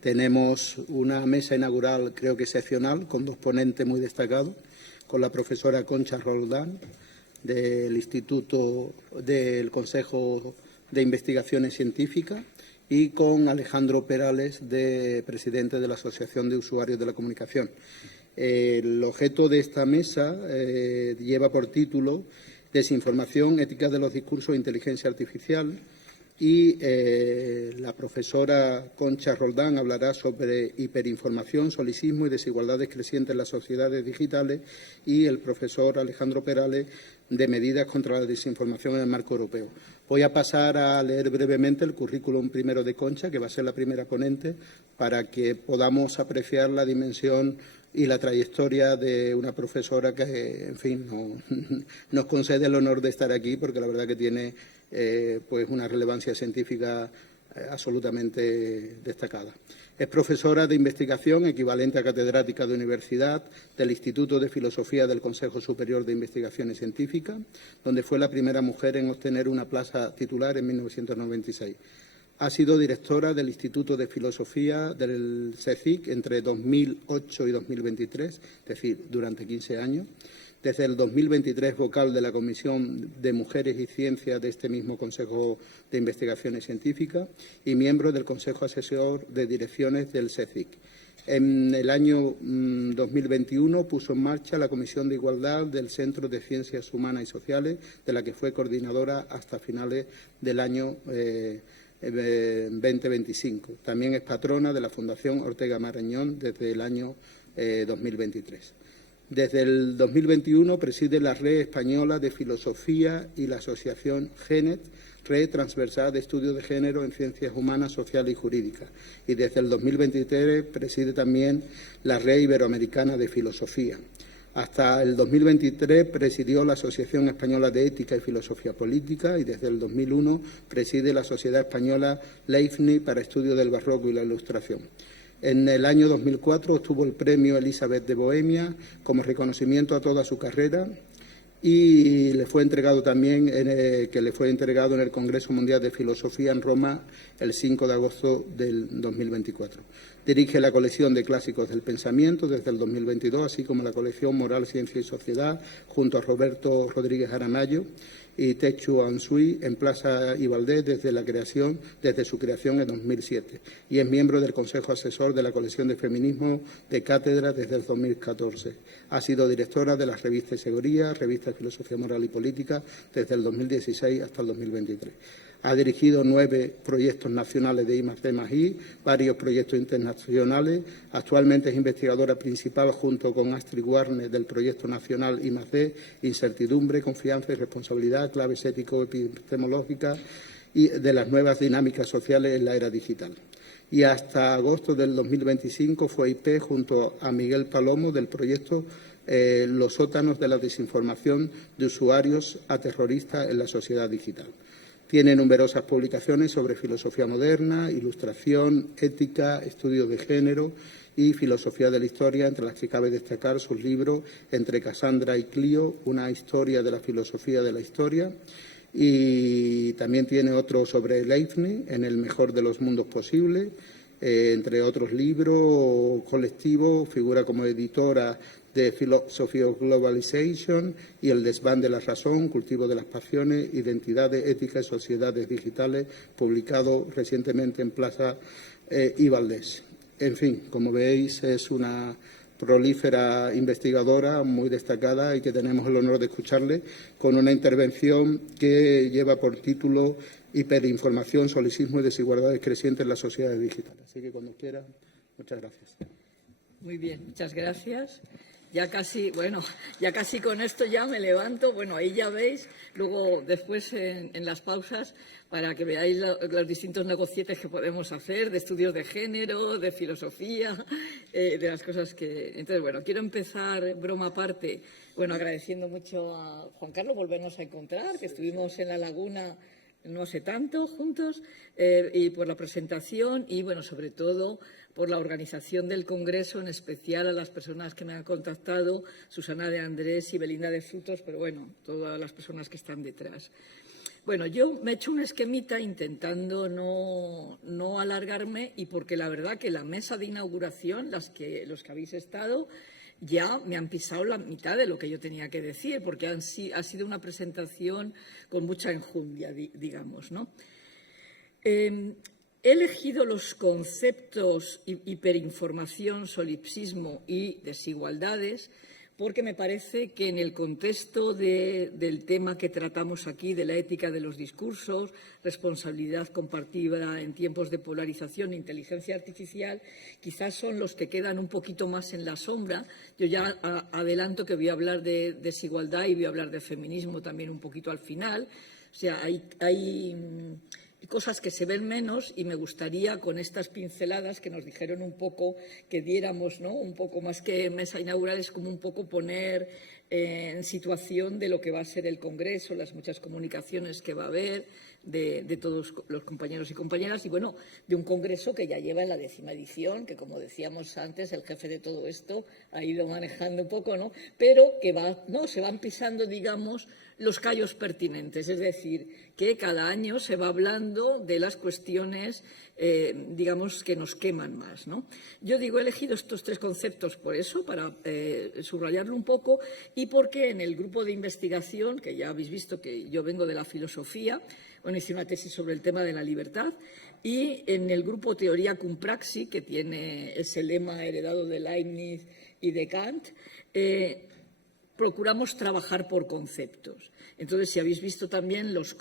Tenemos una mesa inaugural, creo que excepcional, con dos ponentes muy destacados, con la profesora Concha Roldán, del Instituto del Consejo de Investigaciones Científicas, y con Alejandro Perales, presidente de la Asociación de Usuarios de la Comunicación. El objeto de esta mesa lleva por título Desinformación, ética de los discursos e inteligencia artificial, y la profesora Concha Roldán hablará sobre hiperinformación, solicismo y desigualdades crecientes en las sociedades digitales, y el profesor Alejandro Perales de medidas contra la desinformación en el marco europeo. Voy a pasar a leer brevemente el currículum primero de Concha, que va a ser la primera ponente, para que podamos apreciar la dimensión y la trayectoria de una profesora que, en fin, nos concede el honor de estar aquí, porque la verdad que tiene pues una relevancia científica absolutamente destacada. Es profesora de investigación, equivalente a catedrática de universidad del Instituto de Filosofía del Consejo Superior de Investigaciones Científicas, donde fue la primera mujer en obtener una plaza titular en 1996. Ha sido directora del Instituto de Filosofía del CSIC entre 2008 y 2023, es decir, durante 15 años. Desde el 2023, vocal de la Comisión de Mujeres y Ciencias de este mismo Consejo de Investigaciones Científicas y miembro del Consejo Asesor de Direcciones del CSIC. En el año 2021 puso en marcha la Comisión de Igualdad del Centro de Ciencias Humanas y Sociales, de la que fue coordinadora hasta finales del año 2025. También es patrona de la Fundación Ortega Marañón desde el año 2023. Desde el 2021 preside la Red Española de Filosofía y la Asociación GENET, Red Transversal de Estudios de Género en Ciencias Humanas, Sociales y Jurídicas. Y desde el 2023 preside también la Red Iberoamericana de Filosofía. Hasta el 2023 presidió la Asociación Española de Ética y Filosofía Política, y desde el 2001 preside la Sociedad Española Leibniz para Estudio del Barroco y la Ilustración. En el año 2004 obtuvo el premio Elizabeth de Bohemia como reconocimiento a toda su carrera, y le fue entregado también en el Congreso Mundial de Filosofía en Roma el 5 de agosto del 2024. Dirige la colección de clásicos del pensamiento desde el 2022, así como la colección Moral, Ciencia y Sociedad, junto a Roberto Rodríguez Aramayo y Techu Ansui en Plaza y Valdés desde su creación en 2007, y es miembro del Consejo Asesor de la colección de Feminismo de Cátedra desde el 2014. Ha sido directora de las revistas Seguridad, revista de Filosofía Moral y Política, desde el 2016 hasta el 2023. Ha dirigido 9 proyectos nacionales de I+D+I, varios proyectos internacionales. Actualmente es investigadora principal junto con Astrid Warner del proyecto nacional I+D, Incertidumbre, Confianza y Responsabilidad, claves ético-epistemológicas y de las nuevas dinámicas sociales en la era digital. Y hasta agosto del 2025 fue IP junto a Miguel Palomo del proyecto Los sótanos de la desinformación de usuarios a terroristas en la sociedad digital. Tiene numerosas publicaciones sobre filosofía moderna, ilustración, ética, estudios de género y filosofía de la historia, entre las que cabe destacar sus libros Entre Cassandra y Clio, una historia de la filosofía de la historia, y también tiene otro sobre Leibniz, En el mejor de los mundos posibles, entre otros libros colectivos. Figura como editora de Philosophy of Globalization y El desván de la razón, Cultivo de las pasiones, Identidades, ética y sociedades digitales, publicado recientemente en Plaza y Valdés. En fin, como veis, es una prolífera investigadora muy destacada y que tenemos el honor de escucharle con una intervención que lleva por título Hiperinformación, solicismo y desigualdades crecientes en las sociedades digitales. Así que cuando quiera, muchas gracias. Muy bien, muchas gracias. Ya casi con esto ya me levanto. Bueno, ahí ya veis, luego después en las pausas, para que veáis los distintos negocietes que podemos hacer, de estudios de género, de filosofía, de las cosas que... Entonces, bueno, quiero empezar, broma aparte, agradeciendo mucho a Juan Carlos volvernos a encontrar, que estuvimos en La Laguna no hace tanto juntos, y por la presentación y, sobre todo, por la organización del Congreso, en especial a las personas que me han contactado, Susana de Andrés y Belinda de Frutos, pero todas las personas que están detrás. Bueno, yo me he hecho un esquemita intentando no alargarme y porque la verdad que la mesa de inauguración, los que habéis estado, ya me han pisado la mitad de lo que yo tenía que decir, porque ha sido una presentación con mucha enjundia, digamos, ¿no? He elegido los conceptos hiperinformación, solipsismo y desigualdades porque me parece que en el contexto del tema que tratamos aquí, de la ética de los discursos, responsabilidad compartida en tiempos de polarización e inteligencia artificial, quizás son los que quedan un poquito más en la sombra. Yo ya adelanto que voy a hablar de desigualdad y voy a hablar de feminismo también un poquito al final. O sea, hay cosas que se ven menos y me gustaría con estas pinceladas que nos dijeron un poco que diéramos, ¿no? Un poco más que mesa inaugural, es como un poco poner en situación de lo que va a ser el Congreso, las muchas comunicaciones que va a haber de todos los compañeros y compañeras y, bueno, de un Congreso que ya lleva en la 10ª edición, que, como decíamos antes, el jefe de todo esto ha ido manejando un poco, ¿no? Pero que se van pisando, digamos, los callos pertinentes, es decir, que cada año se va hablando de las cuestiones, digamos, que nos queman más, ¿no? Yo digo, he elegido estos 3 conceptos por eso, para subrayarlo un poco, y porque en el grupo de investigación, que ya habéis visto que yo vengo de la filosofía, bueno, hice una tesis sobre el tema de la libertad, y en el grupo Teoría cum praxi, que tiene ese lema heredado de Leibniz y de Kant, procuramos trabajar por conceptos. Entonces, si habéis visto también los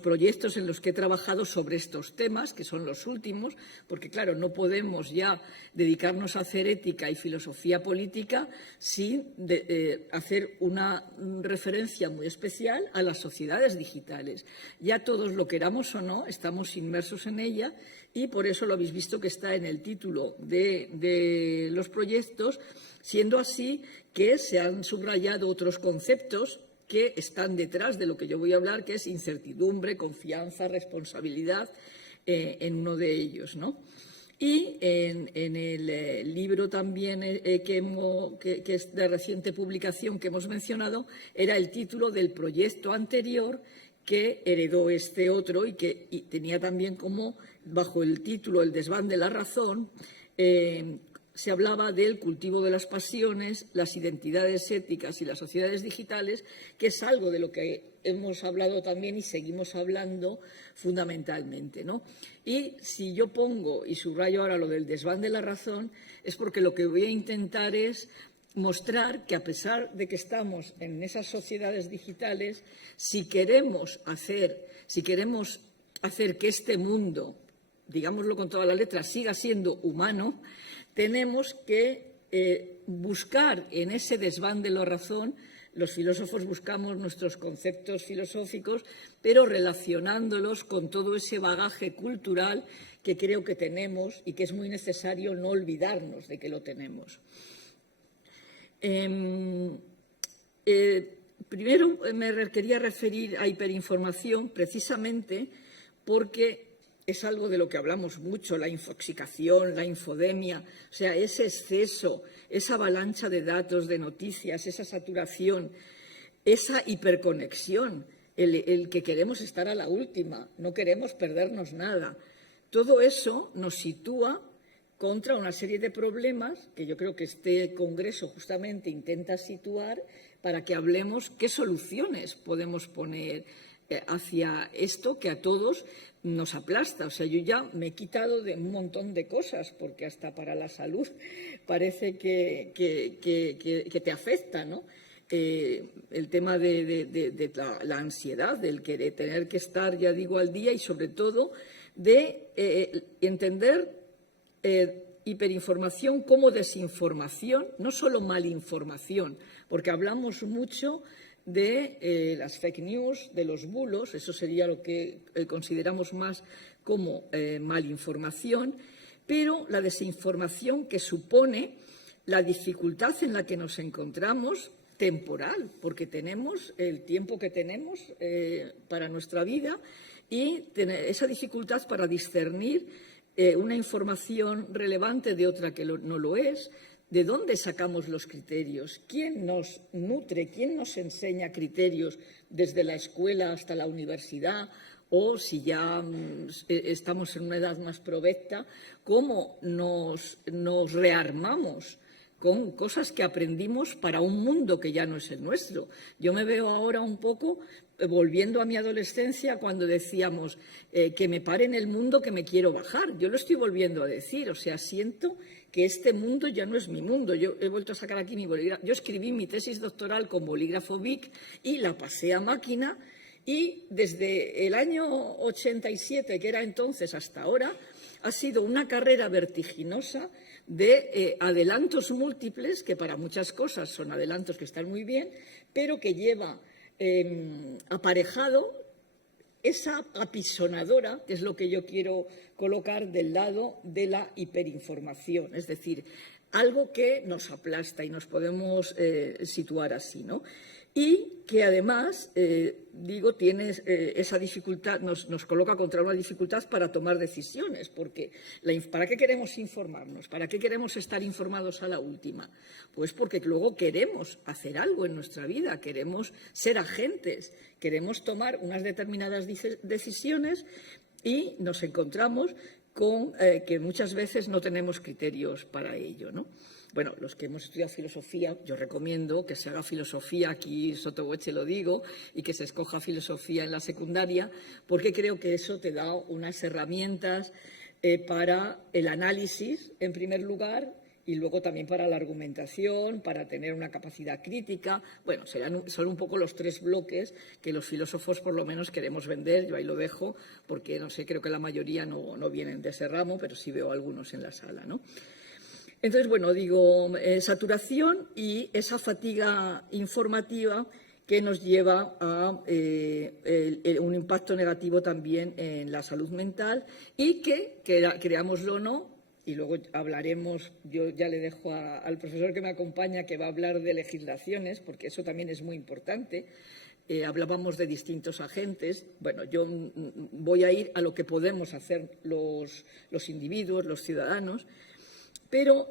proyectos en los que he trabajado sobre estos temas, que son los últimos, porque, claro, no podemos ya dedicarnos a hacer ética y filosofía política sin hacer una referencia muy especial a las sociedades digitales. Ya todos, lo queramos o no, estamos inmersos en ella y por eso lo habéis visto que está en el título de los proyectos, siendo así que se han subrayado otros conceptos que están detrás de lo que yo voy a hablar, que es incertidumbre, confianza, responsabilidad, en uno de ellos, ¿no? Y en el libro también que es de reciente publicación que hemos mencionado, era el título del proyecto anterior que heredó este otro y que tenía también como, bajo el título El desván de la razón, se hablaba del cultivo de las pasiones, las identidades éticas y las sociedades digitales, que es algo de lo que hemos hablado también y seguimos hablando fundamentalmente, ¿no? Y si yo pongo y subrayo ahora lo del desván de la razón, es porque lo que voy a intentar es mostrar que, a pesar de que estamos en esas sociedades digitales, si queremos hacer que este mundo, digámoslo con toda la letra, siga siendo humano, tenemos que buscar en ese desván de la razón. Los filósofos buscamos nuestros conceptos filosóficos, pero relacionándolos con todo ese bagaje cultural que creo que tenemos y que es muy necesario no olvidarnos de que lo tenemos. Primero me quería referir a hiperinformación precisamente porque es algo de lo que hablamos mucho, la infoxicación, la infodemia, o sea, ese exceso, esa avalancha de datos, de noticias, esa saturación, esa hiperconexión, el que queremos estar a la última, no queremos perdernos nada. Todo eso nos sitúa contra una serie de problemas que yo creo que este Congreso justamente intenta situar para que hablemos qué soluciones podemos poner hacia esto que a todos nos aplasta. O sea, yo ya me he quitado de un montón de cosas, porque hasta para la salud parece que te afecta, ¿no? El tema de la ansiedad, del querer tener que estar, ya digo, al día y sobre todo de entender hiperinformación como desinformación, no solo malinformación, porque hablamos mucho de las fake news, de los bulos, eso sería lo que consideramos más como malinformación, pero la desinformación que supone la dificultad en la que nos encontramos temporal, porque tenemos el tiempo que tenemos para nuestra vida y esa dificultad para discernir una información relevante de otra que no lo es, ¿De dónde sacamos los criterios? ¿Quién nos nutre? ¿Quién nos enseña criterios desde la escuela hasta la universidad? O si ya estamos en una edad más provecta, ¿cómo nos rearmamos con cosas que aprendimos para un mundo que ya no es el nuestro? Yo me veo ahora un poco volviendo a mi adolescencia cuando decíamos que me pare en el mundo, que me quiero bajar. Yo lo estoy volviendo a decir, o sea, siento que este mundo ya no es mi mundo. Yo he vuelto a sacar aquí mi bolígrafo. Yo escribí mi tesis doctoral con bolígrafo Bic y la pasé a máquina, y desde el año 87, que era entonces, hasta ahora, ha sido una carrera vertiginosa de adelantos múltiples, que para muchas cosas son adelantos que están muy bien, pero que lleva aparejado esa apisonadora, que es lo que yo quiero colocar del lado de la hiperinformación, es decir, algo que nos aplasta, y nos podemos situar así, ¿no? Y que además, tiene esa dificultad, nos coloca contra una dificultad para tomar decisiones, porque ¿para qué queremos informarnos? ¿Para qué queremos estar informados a la última? Pues porque luego queremos hacer algo en nuestra vida, queremos ser agentes, queremos tomar unas determinadas decisiones, y nos encontramos con que muchas veces no tenemos criterios para ello, ¿no? Bueno, los que hemos estudiado filosofía, yo recomiendo que se haga filosofía, aquí sottovoce lo digo, y que se escoja filosofía en la secundaria, porque creo que eso te da unas herramientas para el análisis, en primer lugar, y luego también para la argumentación, para tener una capacidad crítica. Bueno, son un poco los tres bloques que los filósofos por lo menos queremos vender. Yo ahí lo dejo porque, no sé, creo que la mayoría no vienen de ese ramo, pero sí veo algunos en la sala, ¿no? Entonces, bueno, saturación y esa fatiga informativa que nos lleva a un impacto negativo también en la salud mental, y que, creámoslo o no, y luego hablaremos, yo ya le dejo al profesor que me acompaña, que va a hablar de legislaciones, porque eso también es muy importante. Hablábamos de distintos agentes. Bueno, yo voy a ir a lo que podemos hacer los individuos, los ciudadanos, pero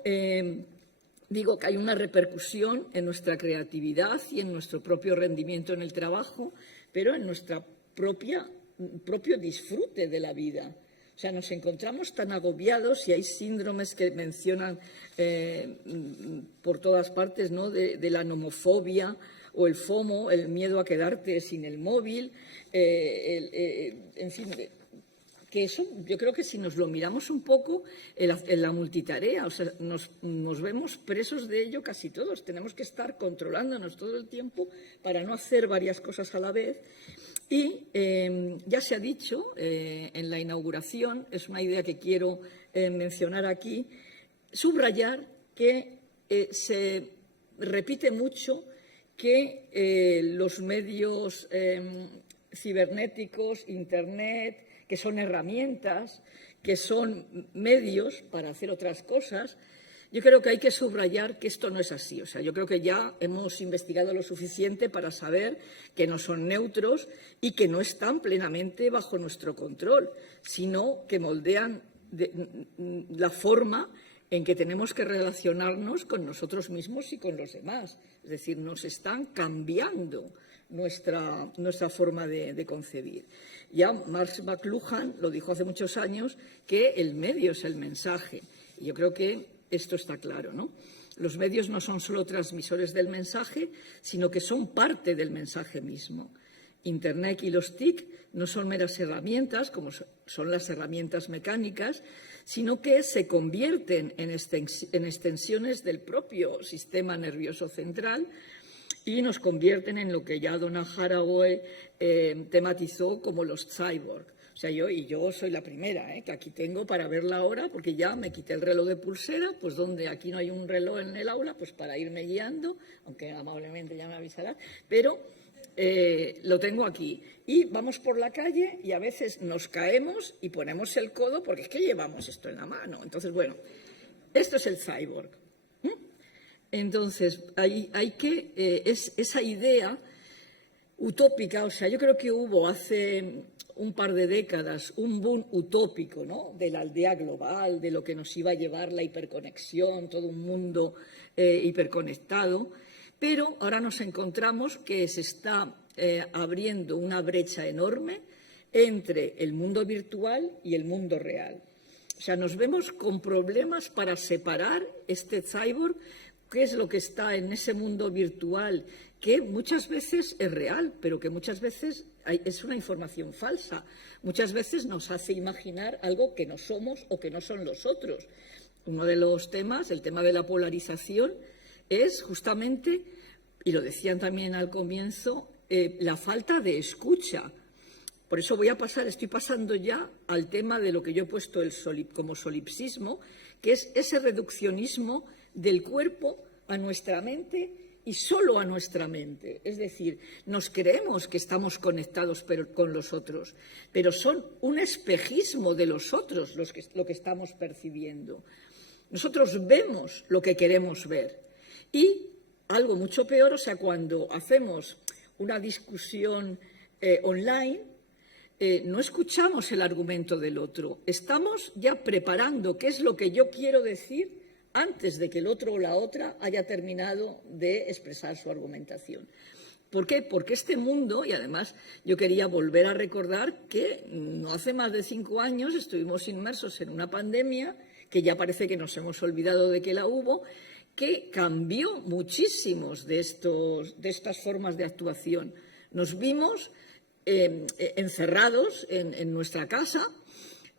digo que hay una repercusión en nuestra creatividad y en nuestro propio rendimiento en el trabajo, pero en nuestro propio disfrute de la vida. O sea, nos encontramos tan agobiados, y hay síndromes que mencionan por todas partes, ¿no?, de la nomofobia o el FOMO, el miedo a quedarte sin el móvil, en fin, que eso yo creo que si nos lo miramos un poco en la multitarea, o sea, nos vemos presos de ello casi todos. Tenemos que estar controlándonos todo el tiempo para no hacer varias cosas a la vez. Y ya se ha dicho en la inauguración, es una idea que quiero mencionar aquí, subrayar que se repite mucho que los medios cibernéticos, Internet, que son herramientas, que son medios para hacer otras cosas. Yo creo que hay que subrayar que esto no es así. O sea, yo creo que ya hemos investigado lo suficiente para saber que no son neutros y que no están plenamente bajo nuestro control, sino que moldean la forma en que tenemos que relacionarnos con nosotros mismos y con los demás. Es decir, nos están cambiando nuestra forma de concebir. Ya Marx McLuhan lo dijo hace muchos años, que el medio es el mensaje. Y yo creo que esto está claro, ¿no? Los medios no son solo transmisores del mensaje, sino que son parte del mensaje mismo. Internet y los TIC no son meras herramientas, como son las herramientas mecánicas, sino que se convierten en extensiones del propio sistema nervioso central, y nos convierten en lo que ya Donna Haraway tematizó como los cyborg. O sea, yo soy la primera, que aquí tengo para ver la hora, porque ya me quité el reloj de pulsera, pues donde aquí no hay un reloj en el aula, pues para irme guiando, aunque amablemente ya me avisarán, pero lo tengo aquí. Y vamos por la calle y a veces nos caemos y ponemos el codo porque es que llevamos esto en la mano. Entonces, bueno, esto es el cyborg. Entonces, hay que esa idea utópica. O sea, yo creo que hubo hace un par de décadas un boom utópico, ¿no?, de la aldea global, de lo que nos iba a llevar la hiperconexión, todo un mundo hiperconectado, pero ahora nos encontramos que se está abriendo una brecha enorme entre el mundo virtual y el mundo real. O sea, nos vemos con problemas para separar este cyborg, qué es lo que está en ese mundo virtual, que muchas veces es real, pero que muchas veces es una información falsa. Muchas veces nos hace imaginar algo que no somos o que no son los otros. Uno de los temas, el tema de la polarización, es justamente, y lo decían también al comienzo, la falta de escucha. Por eso estoy pasando ya al tema de lo que yo he puesto como solipsismo, que es ese reduccionismo del cuerpo a nuestra mente y solo a nuestra mente. Es decir, nos creemos que estamos conectados con los otros, pero son un espejismo de los otros lo que estamos percibiendo. Nosotros vemos lo que queremos ver. Y algo mucho peor, o sea, cuando hacemos una discusión online, no escuchamos el argumento del otro. Estamos ya preparando qué es lo que yo quiero decir antes de que el otro o la otra haya terminado de expresar su argumentación. ¿Por qué? Porque este mundo, y además yo quería volver a recordar que no hace más de 5 años estuvimos inmersos en una pandemia, que ya parece que nos hemos olvidado de que la hubo, que cambió muchísimos de estas formas de actuación. Nos vimos encerrados en nuestra casa,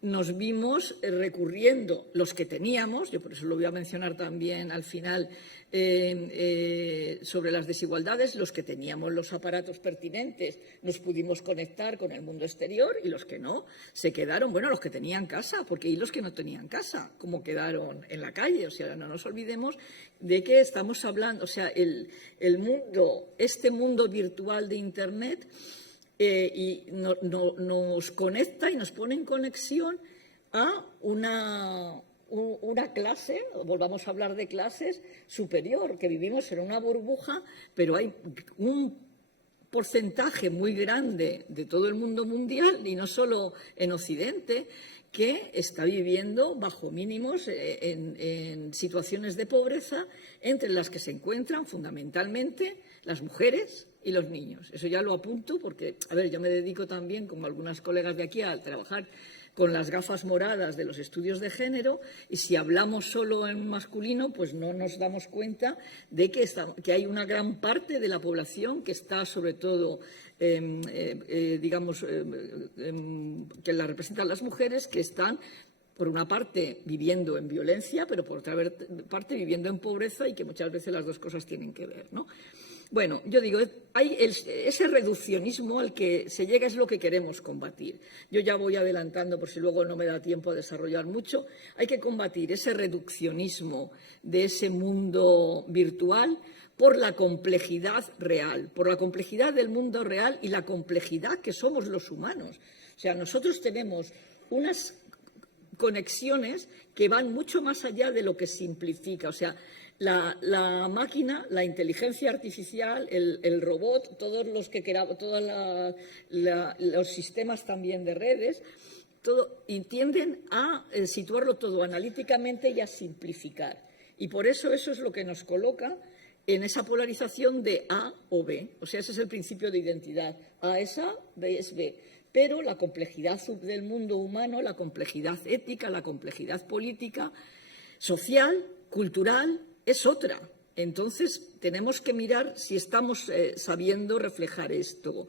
nos vimos recurriendo los que teníamos, yo por eso lo voy a mencionar también al final sobre las desigualdades, los que teníamos los aparatos pertinentes nos pudimos conectar con el mundo exterior y los que no se quedaron, bueno, los que tenían casa, porque y los que no tenían casa, como quedaron en la calle. O sea, no nos olvidemos de que estamos hablando, o sea, este mundo virtual de Internet y nos conecta y nos pone en conexión a una clase, volvamos a hablar de clases, superior, que vivimos en una burbuja, pero hay un porcentaje muy grande de todo el mundo mundial, y no solo en Occidente, que está viviendo bajo mínimos en situaciones de pobreza, entre las que se encuentran fundamentalmente las mujeres y los niños. Eso ya lo apunto porque, a ver, yo me dedico también, como algunas colegas de aquí, a trabajar con las gafas moradas de los estudios de género, y si hablamos solo en masculino, pues no nos damos cuenta de que hay una gran parte de la población que está, sobre todo, digamos, que la representan las mujeres, que están, por una parte, viviendo en violencia, pero por otra parte viviendo en pobreza, y que muchas veces las dos cosas tienen que ver, ¿no? Bueno, yo digo, hay ese reduccionismo al que se llega es lo que queremos combatir. Yo ya voy adelantando por si luego no me da tiempo a desarrollar mucho. Hay que combatir ese reduccionismo de ese mundo virtual por la complejidad real, por la complejidad del mundo real y la complejidad que somos los humanos. O sea, nosotros tenemos unas conexiones que van mucho más allá de lo que simplifica. O sea, la máquina, la inteligencia artificial, el robot, todos los que queramos, todos los sistemas también de redes, y tienden a situarlo todo analíticamente y a simplificar. Y por eso es lo que nos coloca en esa polarización de A o B. O sea, ese es el principio de identidad. A es A, B es B. Pero la complejidad del mundo humano, la complejidad ética, la complejidad política, social, cultural, es otra. Entonces, tenemos que mirar si estamos sabiendo reflejar esto.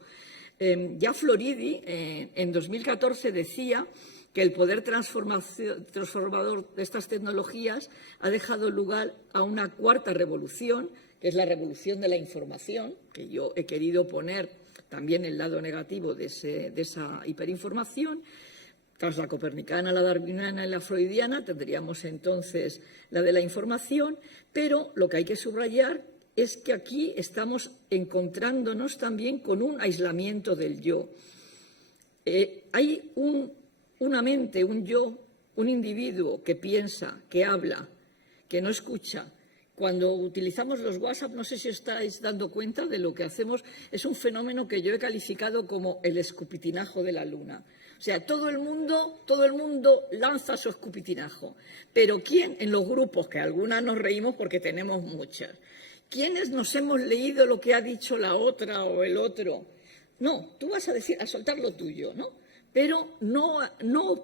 Ya Floridi, en 2014, decía que el poder transformador de estas tecnologías ha dejado lugar a una cuarta revolución, que es la revolución de la información, que yo he querido poner también el lado negativo de esa hiperinformación. Tras la copernicana, la darwiniana y la freudiana, tendríamos entonces la de la información, pero lo que hay que subrayar es que aquí estamos encontrándonos también con un aislamiento del yo. Hay una mente, un yo, un individuo que piensa, que habla, que no escucha, Cuando utilizamos los WhatsApp, no sé si os estáis dando cuenta de lo que hacemos, es un fenómeno que yo he calificado como el escupitinajo de la luna. O sea, todo el mundo lanza su escupitinajo. Pero ¿quién en los grupos, que algunas nos reímos porque tenemos muchas, quiénes nos hemos leído lo que ha dicho la otra o el otro? No, tú vas a soltar lo tuyo, ¿no? Pero no,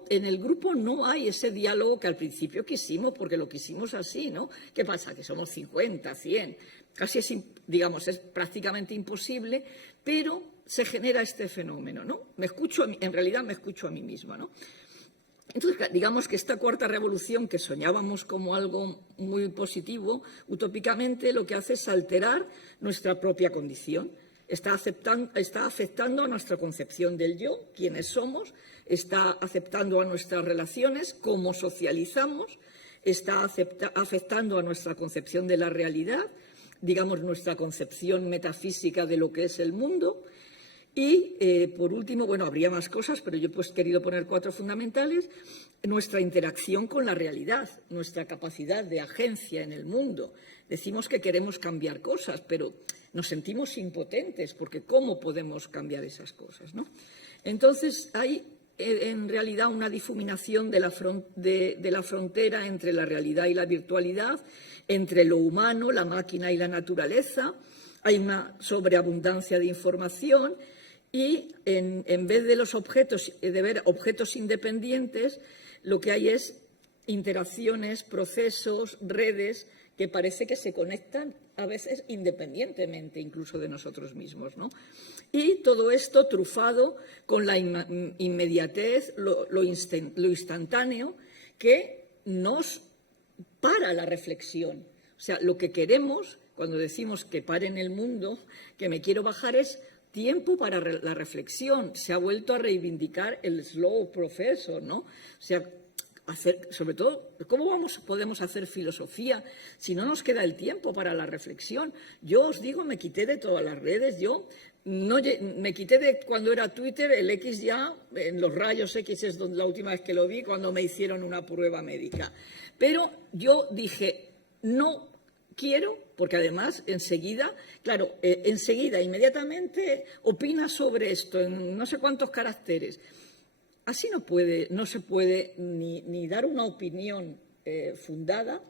en el grupo no hay ese diálogo que al principio quisimos, porque lo quisimos así, ¿no? ¿Qué pasa? Que somos 50, 100, casi es prácticamente imposible, pero se genera este fenómeno, ¿no? En realidad me escucho a mí misma, ¿no? Entonces, digamos que esta cuarta revolución, que soñábamos como algo muy positivo, utópicamente lo que hace es alterar nuestra propia condición. Está afectando a nuestra concepción del yo, quiénes somos, está afectando a nuestras relaciones, cómo socializamos, está afectando a nuestra concepción de la realidad, digamos, nuestra concepción metafísica de lo que es el mundo. Y, por último, bueno, habría más cosas, pero yo he querido poner 4 fundamentales: nuestra interacción con la realidad, nuestra capacidad de agencia en el mundo. Decimos que queremos cambiar cosas, pero nos sentimos impotentes, porque ¿cómo podemos cambiar esas cosas, ¿no? Entonces, hay en realidad una difuminación de la frontera entre la realidad y la virtualidad, entre lo humano, la máquina y la naturaleza. Hay una sobreabundancia de información y en vez de ver objetos independientes, lo que hay es interacciones, procesos, redes que parece que se conectan a veces independientemente incluso de nosotros mismos, ¿no? Y todo esto trufado con la inmediatez, lo instantáneo, que nos para la reflexión. O sea, lo que queremos, cuando decimos que pare en el mundo, que me quiero bajar, es tiempo para la reflexión. Se ha vuelto a reivindicar el slow professor, ¿no? O sea, sobre todo, ¿cómo podemos hacer filosofía si no nos queda el tiempo para la reflexión? Yo os digo, me quité de todas las redes, me quité de cuando era Twitter, el X ya, en los rayos X es la última vez que lo vi, cuando me hicieron una prueba médica. Pero yo dije, no quiero, porque además enseguida, inmediatamente opina sobre esto en no sé cuántos caracteres. Así no se puede ni dar una opinión fundada,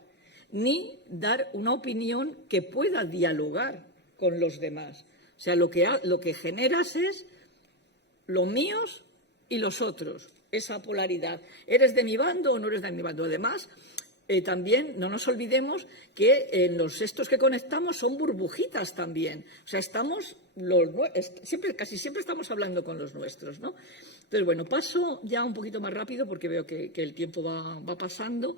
ni dar una opinión que pueda dialogar con los demás. O sea, lo que generas es los míos y los otros, esa polaridad. ¿Eres de mi bando o no eres de mi bando? Además, también no nos olvidemos que en los estos que conectamos son burbujitas también. O sea, casi siempre estamos hablando con los nuestros, ¿no? Entonces, bueno, paso ya un poquito más rápido porque veo que el tiempo va pasando.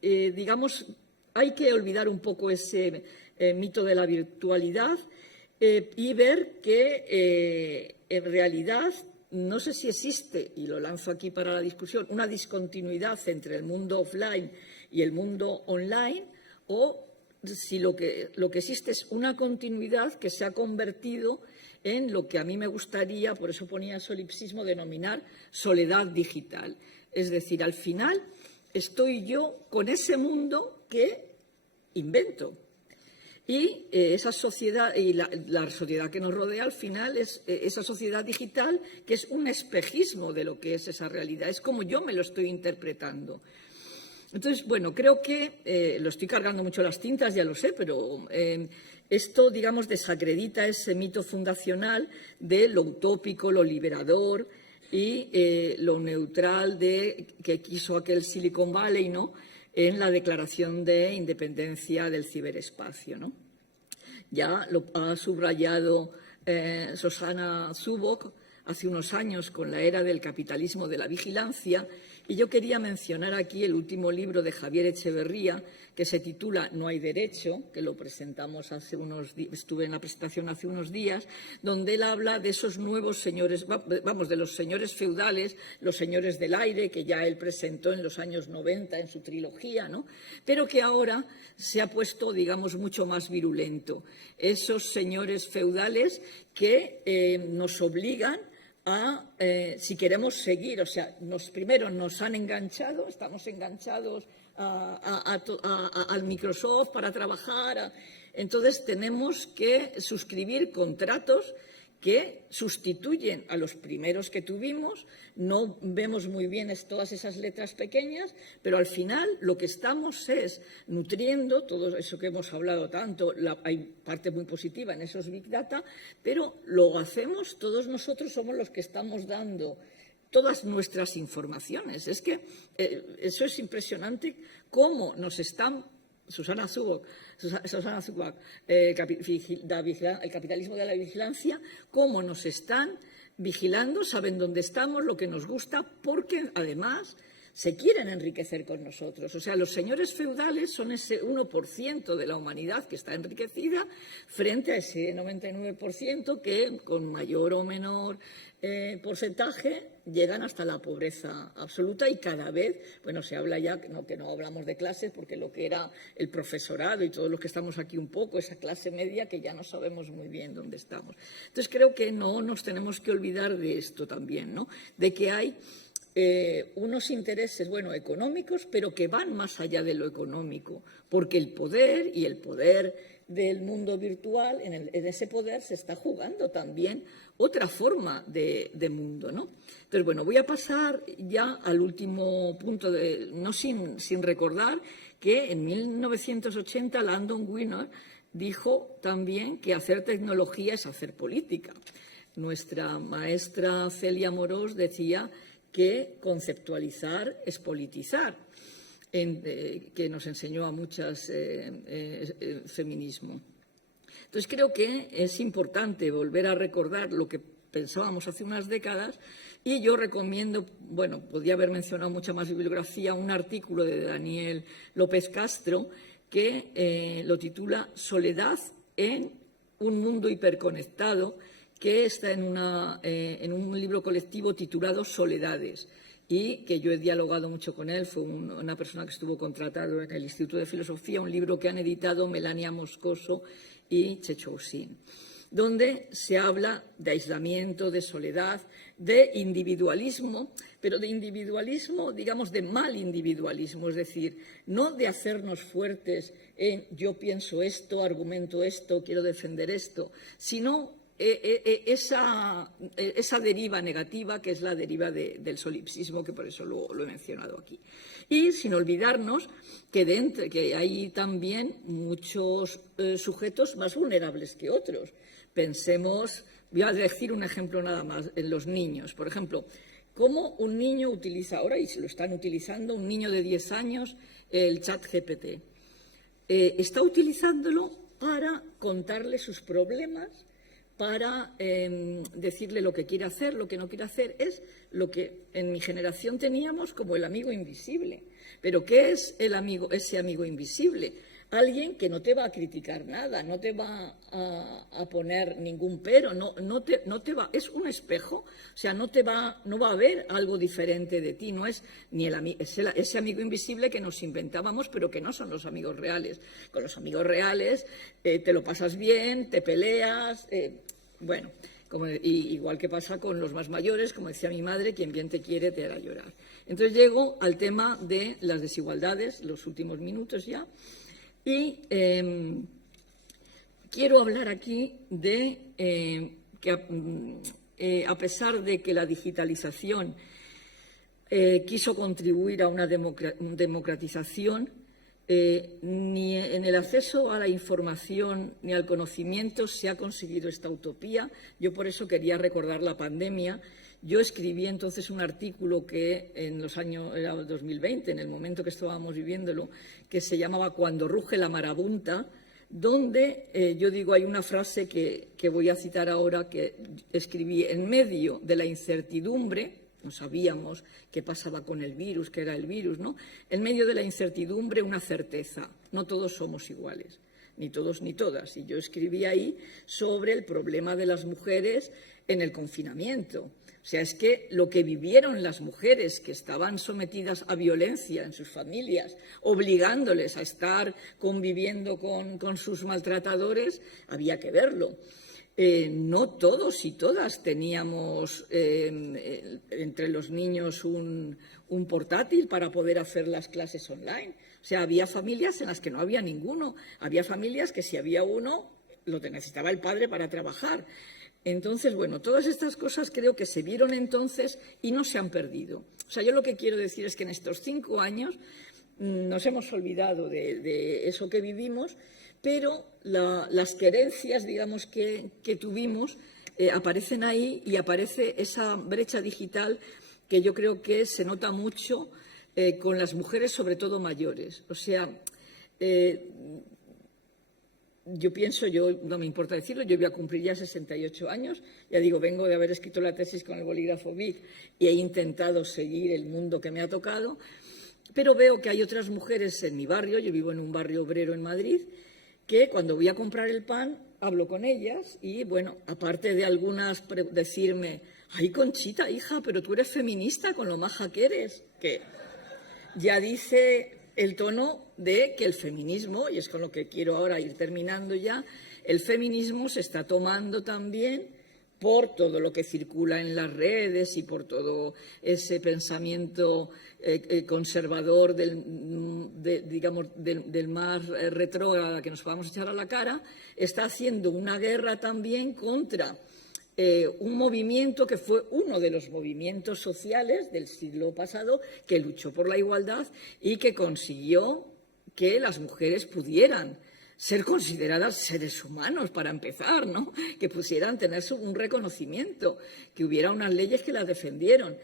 Digamos, hay que olvidar un poco ese mito de la virtualidad y ver que en realidad no sé si existe, y lo lanzo aquí para la discusión, una discontinuidad entre el mundo offline y el mundo online, o si lo que existe es una continuidad que se ha convertido en lo que a mí me gustaría, por eso ponía solipsismo, denominar soledad digital. Es decir, al final estoy yo con ese mundo que invento. Y esa sociedad y la sociedad que nos rodea al final es esa sociedad digital que es un espejismo de lo que es esa realidad. Es como yo me lo estoy interpretando. Entonces, bueno, creo que lo estoy cargando mucho las tintas, ya lo sé, pero esto, digamos, desacredita ese mito fundacional de lo utópico, lo liberador y lo neutral que quiso aquel Silicon Valley, ¿no?, en la Declaración de Independencia del Ciberespacio, ¿no? Ya lo ha subrayado Shoshana Zuboff hace unos años con la era del capitalismo de la vigilancia, y yo quería mencionar aquí el último libro de Javier Echeverría, que se titula No hay derecho, que lo presentamos estuve en la presentación hace unos días, donde él habla de esos nuevos señores, de los señores feudales, los señores del aire, que ya él presentó en los años 90 en su trilogía, ¿no?, pero que ahora se ha puesto, digamos, mucho más virulento. Esos señores feudales que nos obligan si queremos seguir, o sea, primero nos han enganchado, estamos enganchados al Microsoft para trabajar. Entonces, tenemos que suscribir contratos que sustituyen a los primeros que tuvimos. No vemos muy bien todas esas letras pequeñas, pero al final lo que estamos es nutriendo todo eso que hemos hablado tanto. Hay parte muy positiva en esos Big Data, pero lo hacemos todos nosotros, somos los que estamos dando todas nuestras informaciones. Es que eso es impresionante cómo nos están... Susana Zubach, el capitalismo de la vigilancia, cómo nos están vigilando, saben dónde estamos, lo que nos gusta, porque además se quieren enriquecer con nosotros. O sea, los señores feudales son ese 1% de la humanidad que está enriquecida frente a ese 99% que con mayor o menor porcentaje llegan hasta la pobreza absoluta y cada vez, bueno, se habla ya, que no hablamos de clases, porque lo que era el profesorado y todos los que estamos aquí un poco, esa clase media que ya no sabemos muy bien dónde estamos. Entonces, creo que no nos tenemos que olvidar de esto también, ¿no? De que hay unos intereses, bueno, económicos, pero que van más allá de lo económico, porque el poder del mundo virtual, en ese poder se está jugando también otra forma de mundo, ¿no? Entonces, bueno, voy a pasar ya al último punto, no sin recordar que en 1980 Landon Winner dijo también que hacer tecnología es hacer política. Nuestra maestra Celia Morós decía que conceptualizar es politizar, que nos enseñó a muchas feminismo. Entonces, creo que es importante volver a recordar lo que pensábamos hace unas décadas y yo recomiendo, bueno, podría haber mencionado mucha más bibliografía, un artículo de Daniel López Castro que lo titula Soledad en un mundo hiperconectado, que está en un libro colectivo titulado Soledades y que yo he dialogado mucho con él. Fue una persona que estuvo contratada en el Instituto de Filosofía, un libro que han editado Melania Moscoso y Checho Usín, donde se habla de aislamiento, de soledad, de individualismo, pero de individualismo, digamos, de mal individualismo, es decir, no de hacernos fuertes en yo pienso esto, argumento esto, quiero defender esto, sino esa deriva negativa que es la deriva del solipsismo, que por eso lo he mencionado aquí. Y sin olvidarnos que hay también muchos sujetos más vulnerables que otros. Pensemos, voy a decir un ejemplo nada más, en los niños. Por ejemplo, cómo un niño utiliza ahora, y se lo están utilizando, un niño de 10 años, el ChatGPT. Está utilizándolo para contarle sus problemas, para decirle lo que quiere hacer, lo que no quiere hacer. Es lo que en mi generación teníamos como el amigo invisible. Pero ¿qué es ese amigo invisible? Alguien que no te va a criticar nada, no te va a poner ningún pero, no te va, es un espejo, o sea, no va a haber algo diferente de ti, no es ni ese amigo invisible que nos inventábamos, pero que no son los amigos reales. Con los amigos reales te lo pasas bien, te peleas, bueno, igual que pasa con los más mayores, como decía mi madre, quien bien te quiere te hará llorar. Entonces llego al tema de las desigualdades, los últimos minutos ya. Y quiero hablar aquí de que a pesar de que la digitalización quiso contribuir a una democratización, ni en el acceso a la información ni al conocimiento se ha conseguido esta utopía. Yo por eso quería recordar la pandemia. Yo escribí entonces un artículo que en los años, era 2020, en el momento que estábamos viviéndolo, que se llamaba Cuando ruge la marabunta, donde yo digo, hay una frase que voy a citar ahora, que escribí: en medio de la incertidumbre, no sabíamos qué pasaba con el virus, qué era el virus, ¿no? En medio de la incertidumbre, una certeza: no todos somos iguales, ni todos ni todas. Y yo escribí ahí sobre el problema de las mujeres en el confinamiento. O sea, es que lo que vivieron las mujeres que estaban sometidas a violencia en sus familias, obligándoles a estar conviviendo con sus maltratadores, había que verlo. no todos y todas teníamos entre los niños un portátil para poder hacer las clases online. O sea, había familias en las que no había ninguno. Había familias que si había uno, lo necesitaba el padre para trabajar. Entonces, bueno, todas estas cosas creo que se vieron entonces y no se han perdido. O sea, yo lo que quiero decir es que en estos 5 años nos hemos olvidado de eso que vivimos, pero las querencias, digamos, que tuvimos aparecen ahí y aparece esa brecha digital que yo creo que se nota mucho con las mujeres, sobre todo mayores. O sea, yo pienso, no me importa decirlo, yo voy a cumplir ya 68 años, ya digo, vengo de haber escrito la tesis con el bolígrafo Bic y he intentado seguir el mundo que me ha tocado, pero veo que hay otras mujeres en mi barrio, yo vivo en un barrio obrero en Madrid, que cuando voy a comprar el pan hablo con ellas y, bueno, aparte de algunas decirme, ay, Conchita, hija, pero tú eres feminista con lo maja que eres, que ya dice el tono de que el feminismo, y es con lo que quiero ahora ir terminando ya, el feminismo se está tomando también por todo lo que circula en las redes y por todo ese pensamiento conservador del más retrógrado que nos podamos echar a la cara, está haciendo una guerra también contra un movimiento que fue uno de los movimientos sociales del siglo pasado que luchó por la igualdad y que consiguió que las mujeres pudieran ser consideradas seres humanos, para empezar, ¿no? Que pusieran tener un reconocimiento, que hubiera unas leyes que las defendieran.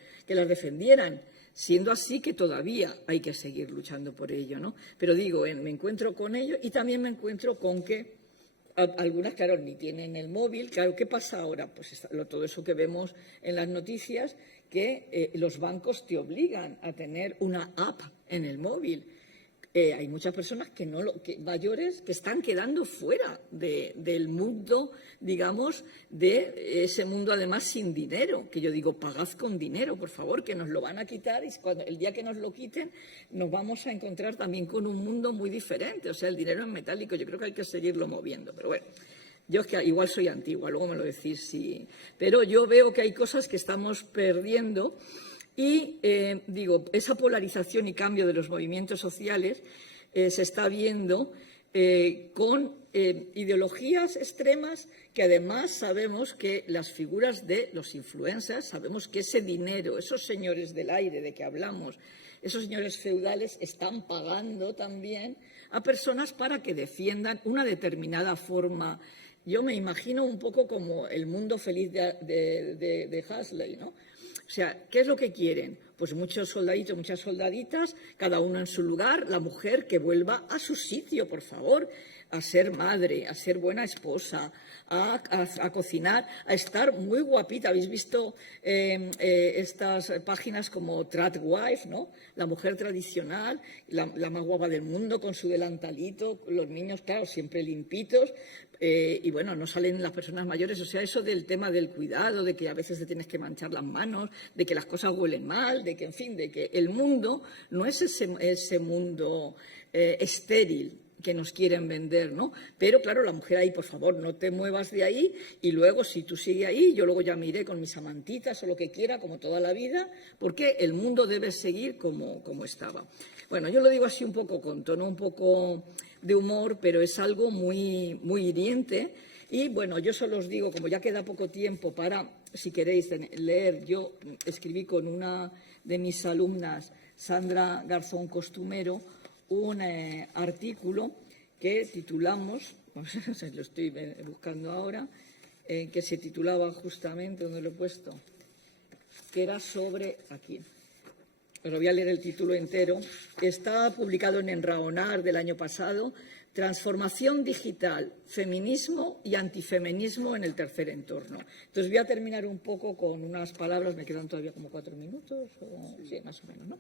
Siendo así que todavía hay que seguir luchando por ello, ¿no? Pero digo, me encuentro con ello y también me encuentro con que algunas, claro, ni tienen el móvil. Claro, ¿qué pasa ahora? Pues todo eso que vemos en las noticias, que los bancos te obligan a tener una app en el móvil. Hay muchas personas mayores que están quedando fuera del mundo, digamos, de ese mundo además sin dinero, que yo digo, pagad con dinero, por favor, que nos lo van a quitar y el día que nos lo quiten nos vamos a encontrar también con un mundo muy diferente. O sea, el dinero es metálico, yo creo que hay que seguirlo moviendo, pero bueno. Yo es que igual soy antigua, luego me lo decís, sí. Pero yo veo que hay cosas que estamos perdiendo. Y, digo, esa polarización y cambio de los movimientos sociales se está viendo con ideologías extremas que además sabemos que las figuras de los influencers, sabemos que ese dinero, esos señores del aire de que hablamos, esos señores feudales están pagando también a personas para que defiendan una determinada forma. Yo me imagino un poco como el mundo feliz de Huxley, ¿no? O sea, ¿qué es lo que quieren? Pues muchos soldaditos, muchas soldaditas, cada uno en su lugar, la mujer que vuelva a su sitio, por favor, a ser madre, a ser buena esposa, a cocinar, a estar muy guapita. ¿Habéis visto estas páginas como Tradwife, ¿no? La mujer tradicional, la más guapa del mundo, con su delantalito, los niños, claro, siempre limpitos. Y bueno, no salen las personas mayores, o sea, eso del tema del cuidado, de que a veces te tienes que manchar las manos, de que las cosas huelen mal, de que, en fin, de que el mundo no es ese mundo estéril que nos quieren vender, ¿no? Pero, claro, la mujer ahí, por favor, no te muevas de ahí y luego, si tú sigues ahí, yo luego ya me iré con mis amantitas o lo que quiera, como toda la vida, porque el mundo debe seguir como estaba. Bueno, yo lo digo así un poco con tono un poco de humor, pero es algo muy, muy hiriente. Y, bueno, yo solo os digo, como ya queda poco tiempo para, si queréis leer, yo escribí con una de mis alumnas, Sandra Garzón Costumero, un artículo que titulamos, lo estoy buscando ahora, que se titulaba justamente, ¿dónde lo he puesto? Que era sobre, aquí, os voy a leer el título entero, está publicado en Enraonar del año pasado, Transformación digital, feminismo y antifeminismo en el tercer entorno. Entonces voy a terminar un poco con unas palabras, me quedan todavía como 4 minutos, sí, más o menos, ¿no?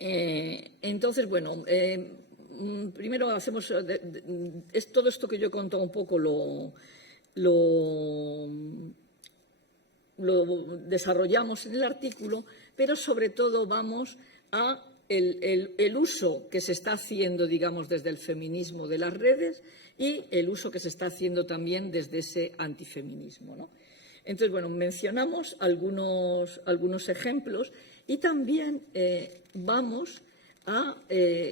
Entonces, bueno, primero hacemos es todo esto que yo he contado un poco lo desarrollamos en el artículo, pero sobre todo vamos a el uso que se está haciendo, digamos, desde el feminismo de las redes y el uso que se está haciendo también desde ese antifeminismo, ¿no? Entonces, bueno, mencionamos algunos ejemplos y también vamos a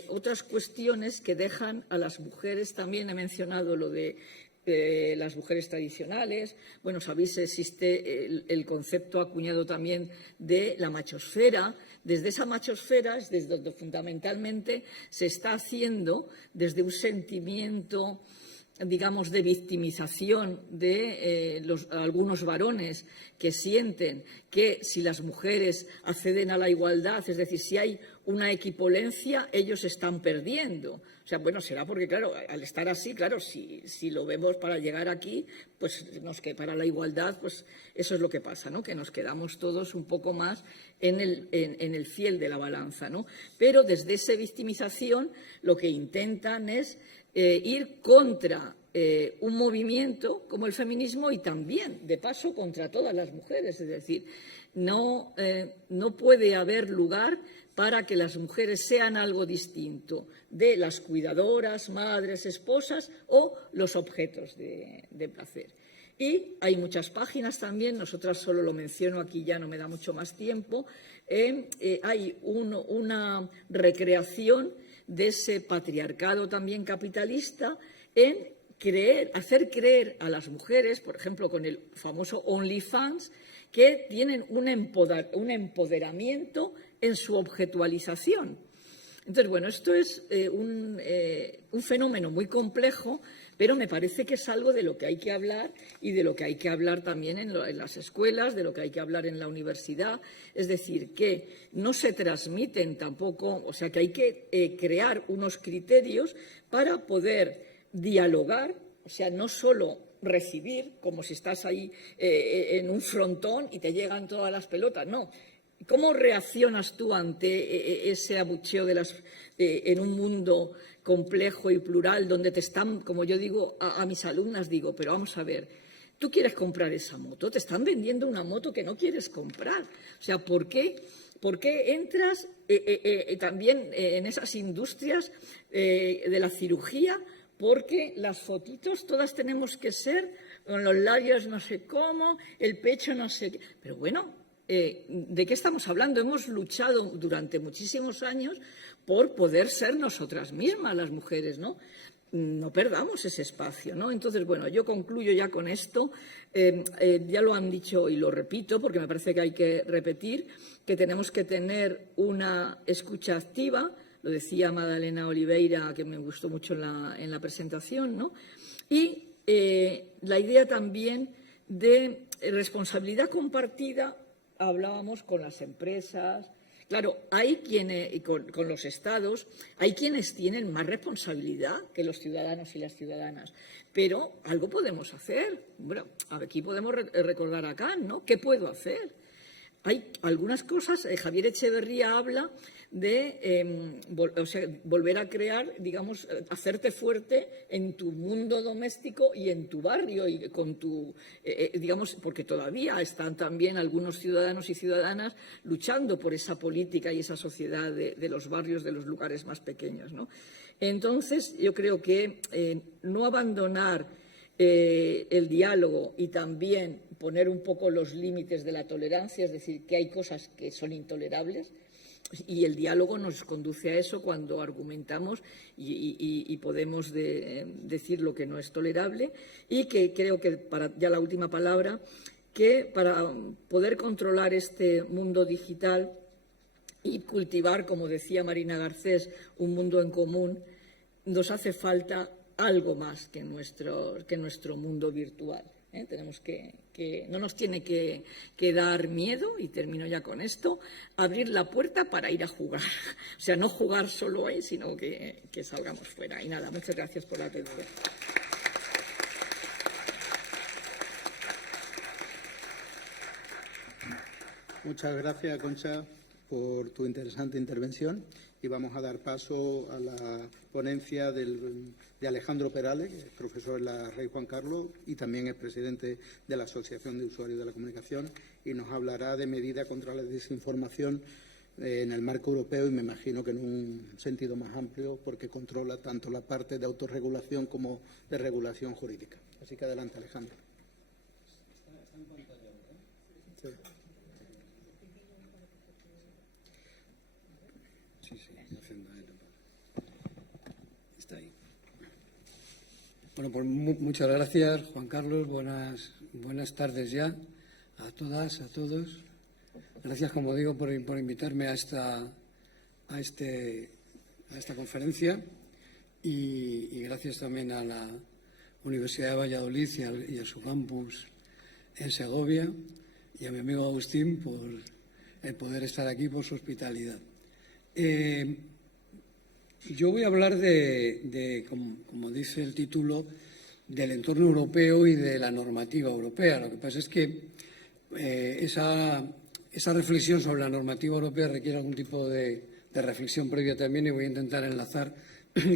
otras cuestiones que dejan a las mujeres. También he mencionado lo de las mujeres tradicionales. Bueno, sabéis, existe el concepto acuñado también de la machosfera. Desde esa machosfera es desde donde fundamentalmente se está haciendo desde un sentimiento, digamos, de victimización de algunos varones que sienten que si las mujeres acceden a la igualdad, es decir, si hay una equipolencia, ellos están perdiendo. O sea, bueno, será porque, claro, al estar así, claro, si lo vemos para llegar aquí, pues para la igualdad, pues eso es lo que pasa, ¿no? Que nos quedamos todos un poco más en el fiel de la balanza, ¿no? Pero desde esa victimización lo que intentan es ir contra un movimiento como el feminismo y también, de paso, contra todas las mujeres. Es decir, no puede haber lugar para que las mujeres sean algo distinto de las cuidadoras, madres, esposas o los objetos de placer. Y hay muchas páginas también, nosotras solo lo menciono aquí, ya no me da mucho más tiempo. Hay una recreación de ese patriarcado también capitalista en hacer creer a las mujeres, por ejemplo, con el famoso OnlyFans, que tienen un empoderamiento en su objetualización. Entonces, bueno, esto es un fenómeno muy complejo, pero me parece que es algo de lo que hay que hablar y de lo que hay que hablar también en las escuelas, de lo que hay que hablar en la universidad. Es decir, que no se transmiten tampoco, o sea, que hay que crear unos criterios para poder dialogar, o sea, no solo recibir, como si estás ahí en un frontón y te llegan todas las pelotas, no. ¿Cómo reaccionas tú ante ese abucheo en un mundo complejo y plural donde te están, como yo digo a mis alumnas, digo, pero vamos a ver, tú quieres comprar esa moto, te están vendiendo una moto que no quieres comprar. O sea, ¿por qué entras también en esas industrias de la cirugía? Porque las fotitos todas tenemos que ser con los labios no sé cómo, el pecho no sé qué. Pero bueno, ¿de qué estamos hablando? Hemos luchado durante muchísimos años por poder ser nosotras mismas, las mujeres, ¿no? No perdamos ese espacio, ¿no? Entonces, bueno, yo concluyo ya con esto. Ya lo han dicho y lo repito porque me parece que hay que repetir que tenemos que tener una escucha activa. Lo decía Madalena Oliveira, que me gustó mucho en la presentación, ¿no? Y la idea también de responsabilidad compartida, hablábamos con las empresas. Claro, hay quienes, con los estados, hay quienes tienen más responsabilidad que los ciudadanos y las ciudadanas, pero algo podemos hacer. Bueno, aquí podemos recordar a Kant, ¿no? ¿Qué puedo hacer? Hay algunas cosas, Javier Echeverría habla de volver a crear, digamos, hacerte fuerte en tu mundo doméstico y en tu barrio y con tu, digamos, porque todavía están también algunos ciudadanos y ciudadanas luchando por esa política y esa sociedad de los barrios, de los lugares más pequeños, ¿no? Entonces, yo creo que no abandonar el diálogo y también poner un poco los límites de la tolerancia, es decir, que hay cosas que son intolerables y el diálogo nos conduce a eso cuando argumentamos y podemos decir lo que no es tolerable y que creo que, para ya la última palabra, que para poder controlar este mundo digital y cultivar, como decía Marina Garcés, un mundo en común, nos hace falta algo más que nuestro mundo virtual. Tenemos que no nos tiene que dar miedo, y termino ya con esto, abrir la puerta para ir a jugar. O sea, no jugar solo ahí, sino que salgamos fuera. Y nada, muchas gracias por la atención. Muchas gracias, Concha, por tu interesante intervención. Y vamos a dar paso a la ponencia de Alejandro Perales, que es profesor en la Rey Juan Carlos y también es presidente de la Asociación de Usuarios de la Comunicación, y nos hablará de medidas contra la desinformación en el marco europeo y me imagino que en un sentido más amplio porque controla tanto la parte de autorregulación como de regulación jurídica. Así que adelante, Alejandro. Está en pantalla, ¿verdad? Sí. Está ahí. Bueno, pues muchas gracias, Juan Carlos. Buenas tardes ya a todas, a todos. Gracias, como digo, por invitarme a esta conferencia y gracias también a la Universidad de Valladolid y a su campus en Segovia y a mi amigo Agustín por el poder estar aquí, por su hospitalidad. Yo voy a hablar como dice el título, del entorno europeo y de la normativa europea. Lo que pasa es que esa reflexión sobre la normativa europea requiere algún tipo de reflexión previa también y voy a intentar enlazar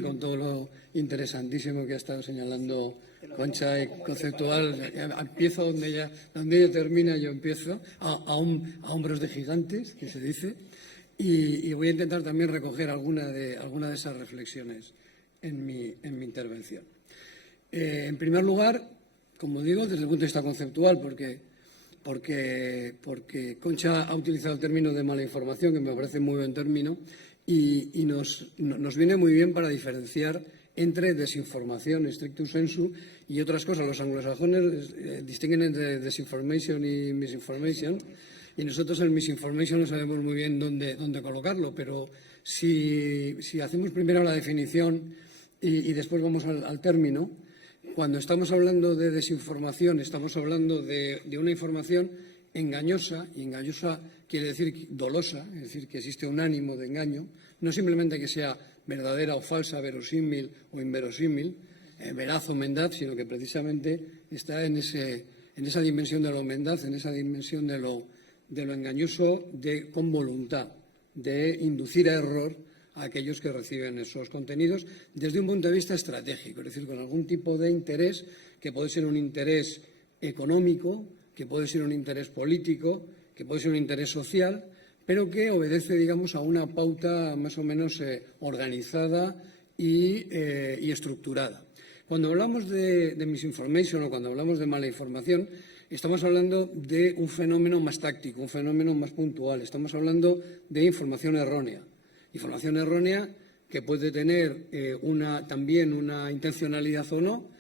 con todo lo interesantísimo que ha estado señalando Concha y conceptual. Empiezo donde ella termina, yo empiezo, a hombros de gigantes, que se dice, y voy a intentar también recoger alguna de esas reflexiones en mi intervención. En primer lugar, como digo, desde el punto de vista conceptual, porque Concha ha utilizado el término de mala información, que me parece muy buen término, y nos viene muy bien para diferenciar entre desinformación, stricto sensu, y otras cosas. Los anglosajones distinguen entre disinformation y misinformation, y nosotros el misinformation no sabemos muy bien dónde colocarlo, pero si hacemos primero la definición y después vamos al término, cuando estamos hablando de desinformación, estamos hablando de una información engañosa, y engañosa quiere decir dolosa, es decir, que existe un ánimo de engaño, no simplemente que sea verdadera o falsa, verosímil o inverosímil, veraz o mendaz, sino que precisamente está en esa dimensión de la mendaz, en esa dimensión de lo engañoso con voluntad de inducir a error a aquellos que reciben esos contenidos desde un punto de vista estratégico, es decir, con algún tipo de interés que puede ser un interés económico, que puede ser un interés político, que puede ser un interés social, pero que obedece, digamos, a una pauta más o menos organizada y estructurada. Cuando hablamos de misinformation o cuando hablamos de mala información, estamos hablando de un fenómeno más táctico, un fenómeno más puntual. Estamos hablando de información errónea. Información errónea que puede tener también una intencionalidad o no,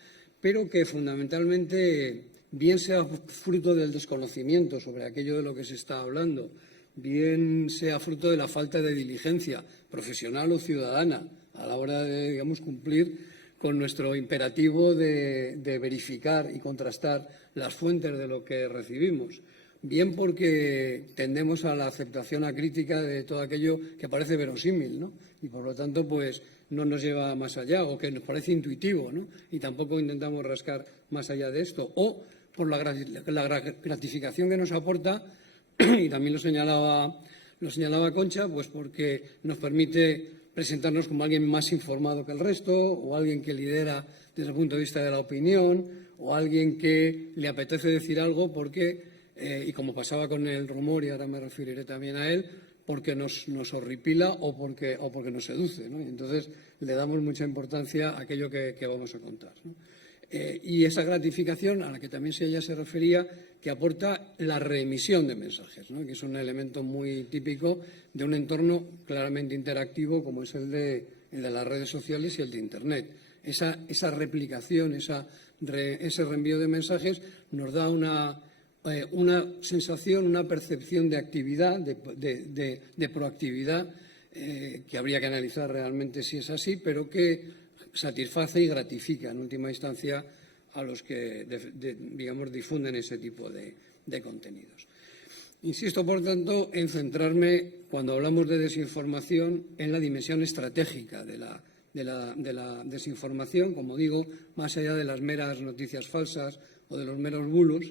pero que fundamentalmente bien sea fruto del desconocimiento sobre aquello de lo que se está hablando, bien sea fruto de la falta de diligencia profesional o ciudadana a la hora de, digamos, cumplir con nuestro imperativo de verificar y contrastar las fuentes de lo que recibimos. Bien porque tendemos a la aceptación acrítica de todo aquello que parece verosímil, ¿no? Y por lo tanto, pues no nos lleva más allá, o que nos parece intuitivo, ¿no? Y tampoco intentamos rascar más allá de esto. O por la gratificación que nos aporta, y también lo señalaba Concha, pues porque nos permite presentarnos como alguien más informado que el resto, o alguien que lidera desde el punto de vista de la opinión, o alguien que le apetece decir algo porque y como pasaba con el rumor, y ahora me referiré también a él, porque nos horripila o porque nos seduce, ¿no? Y entonces le damos mucha importancia a aquello que vamos a contar, ¿no? Y esa gratificación a la que también ella se refería, que aporta la reemisión de mensajes, ¿no? Que es un elemento muy típico de un entorno claramente interactivo como es el de las redes sociales y el de Internet. Esa replicación, ese reenvío de mensajes nos da una sensación, una percepción de actividad, de proactividad, que habría que analizar realmente si es así, pero que satisface y gratifica en última instancia a los que, digamos, difunden ese tipo de contenidos. Insisto, por tanto, en centrarme, cuando hablamos de desinformación, en la dimensión estratégica de la desinformación, como digo, más allá de las meras noticias falsas o de los meros bulos,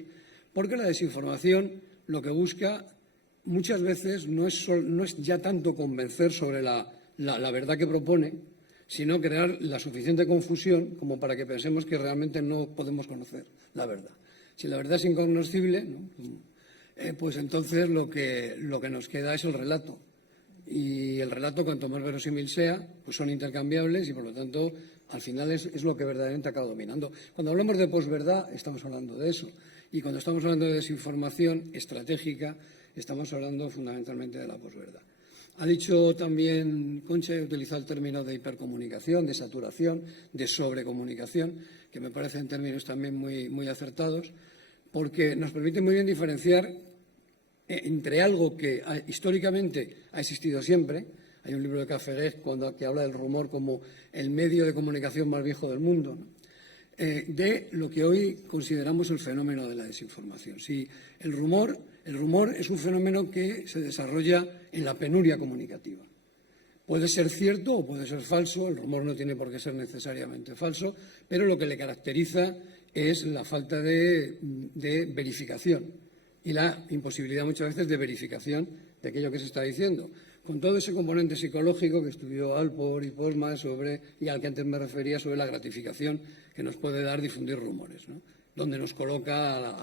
porque la desinformación lo que busca muchas veces no es ya tanto convencer sobre la verdad que propone, sino crear la suficiente confusión como para que pensemos que realmente no podemos conocer la verdad. Si la verdad es incognoscible, ¿no? Pues entonces lo que nos queda es el relato. y el relato, cuanto más verosímil sea, pues son intercambiables y, por lo tanto, al final es lo que verdaderamente acaba dominando. Cuando hablamos de posverdad, estamos hablando de eso. Y cuando estamos hablando de desinformación estratégica, estamos hablando fundamentalmente de la posverdad. Ha dicho también Concha, he utilizado el término de hipercomunicación, de saturación, de sobrecomunicación, que me parecen términos también muy acertados, porque nos permite muy bien diferenciar entre algo que históricamente ha existido siempre. Hay un libro de Cafferé que habla del rumor como el medio de comunicación más viejo del mundo, ¿no? De lo que hoy consideramos el fenómeno de la desinformación. Si el rumor es un fenómeno que se desarrolla en la penuria comunicativa. Puede ser cierto o puede ser falso, el rumor no tiene por qué ser necesariamente falso, pero lo que le caracteriza es la falta de verificación y la imposibilidad muchas veces de verificación de aquello que se está diciendo, con todo ese componente psicológico que estudió Alport y Postma y al que antes me refería, sobre la gratificación que nos puede dar difundir rumores, ¿no? Donde nos coloca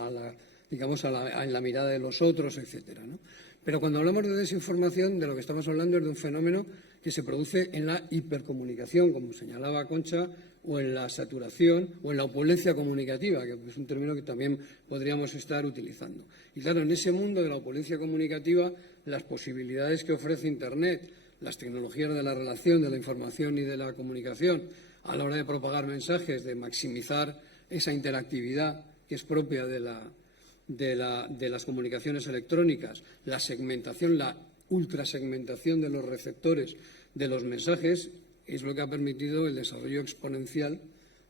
en la mirada de los otros, etcétera, ¿no? Pero cuando hablamos de desinformación, de lo que estamos hablando es de un fenómeno que se produce en la hipercomunicación, como señalaba Concha, o en la saturación, o en la opulencia comunicativa, que es un término que también podríamos estar utilizando. Y claro, en ese mundo de la opulencia comunicativa, las posibilidades que ofrece Internet, las tecnologías de la relación, de la información y de la comunicación, a la hora de propagar mensajes, de maximizar esa interactividad que es propia de las comunicaciones electrónicas, la segmentación, la ultrasegmentación de los receptores de los mensajes, es lo que ha permitido el desarrollo exponencial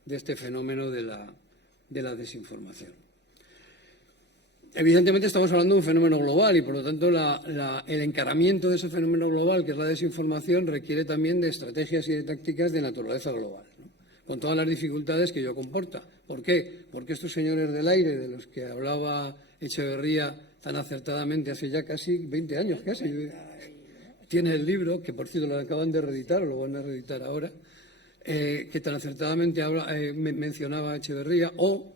de este fenómeno de la desinformación. Evidentemente estamos hablando de un fenómeno global y, por lo tanto, el encaramiento de ese fenómeno global, que es la desinformación, requiere también de estrategias y de tácticas de naturaleza global, ¿no? Con todas las dificultades que ello comporta. ¿Por qué? Porque estos señores del aire, de los que hablaba Echeverría tan acertadamente hace ya casi 20 años, casi, tiene el libro, que por cierto lo acaban de reeditar o lo van a reeditar ahora, que tan acertadamente mencionaba Echeverría, o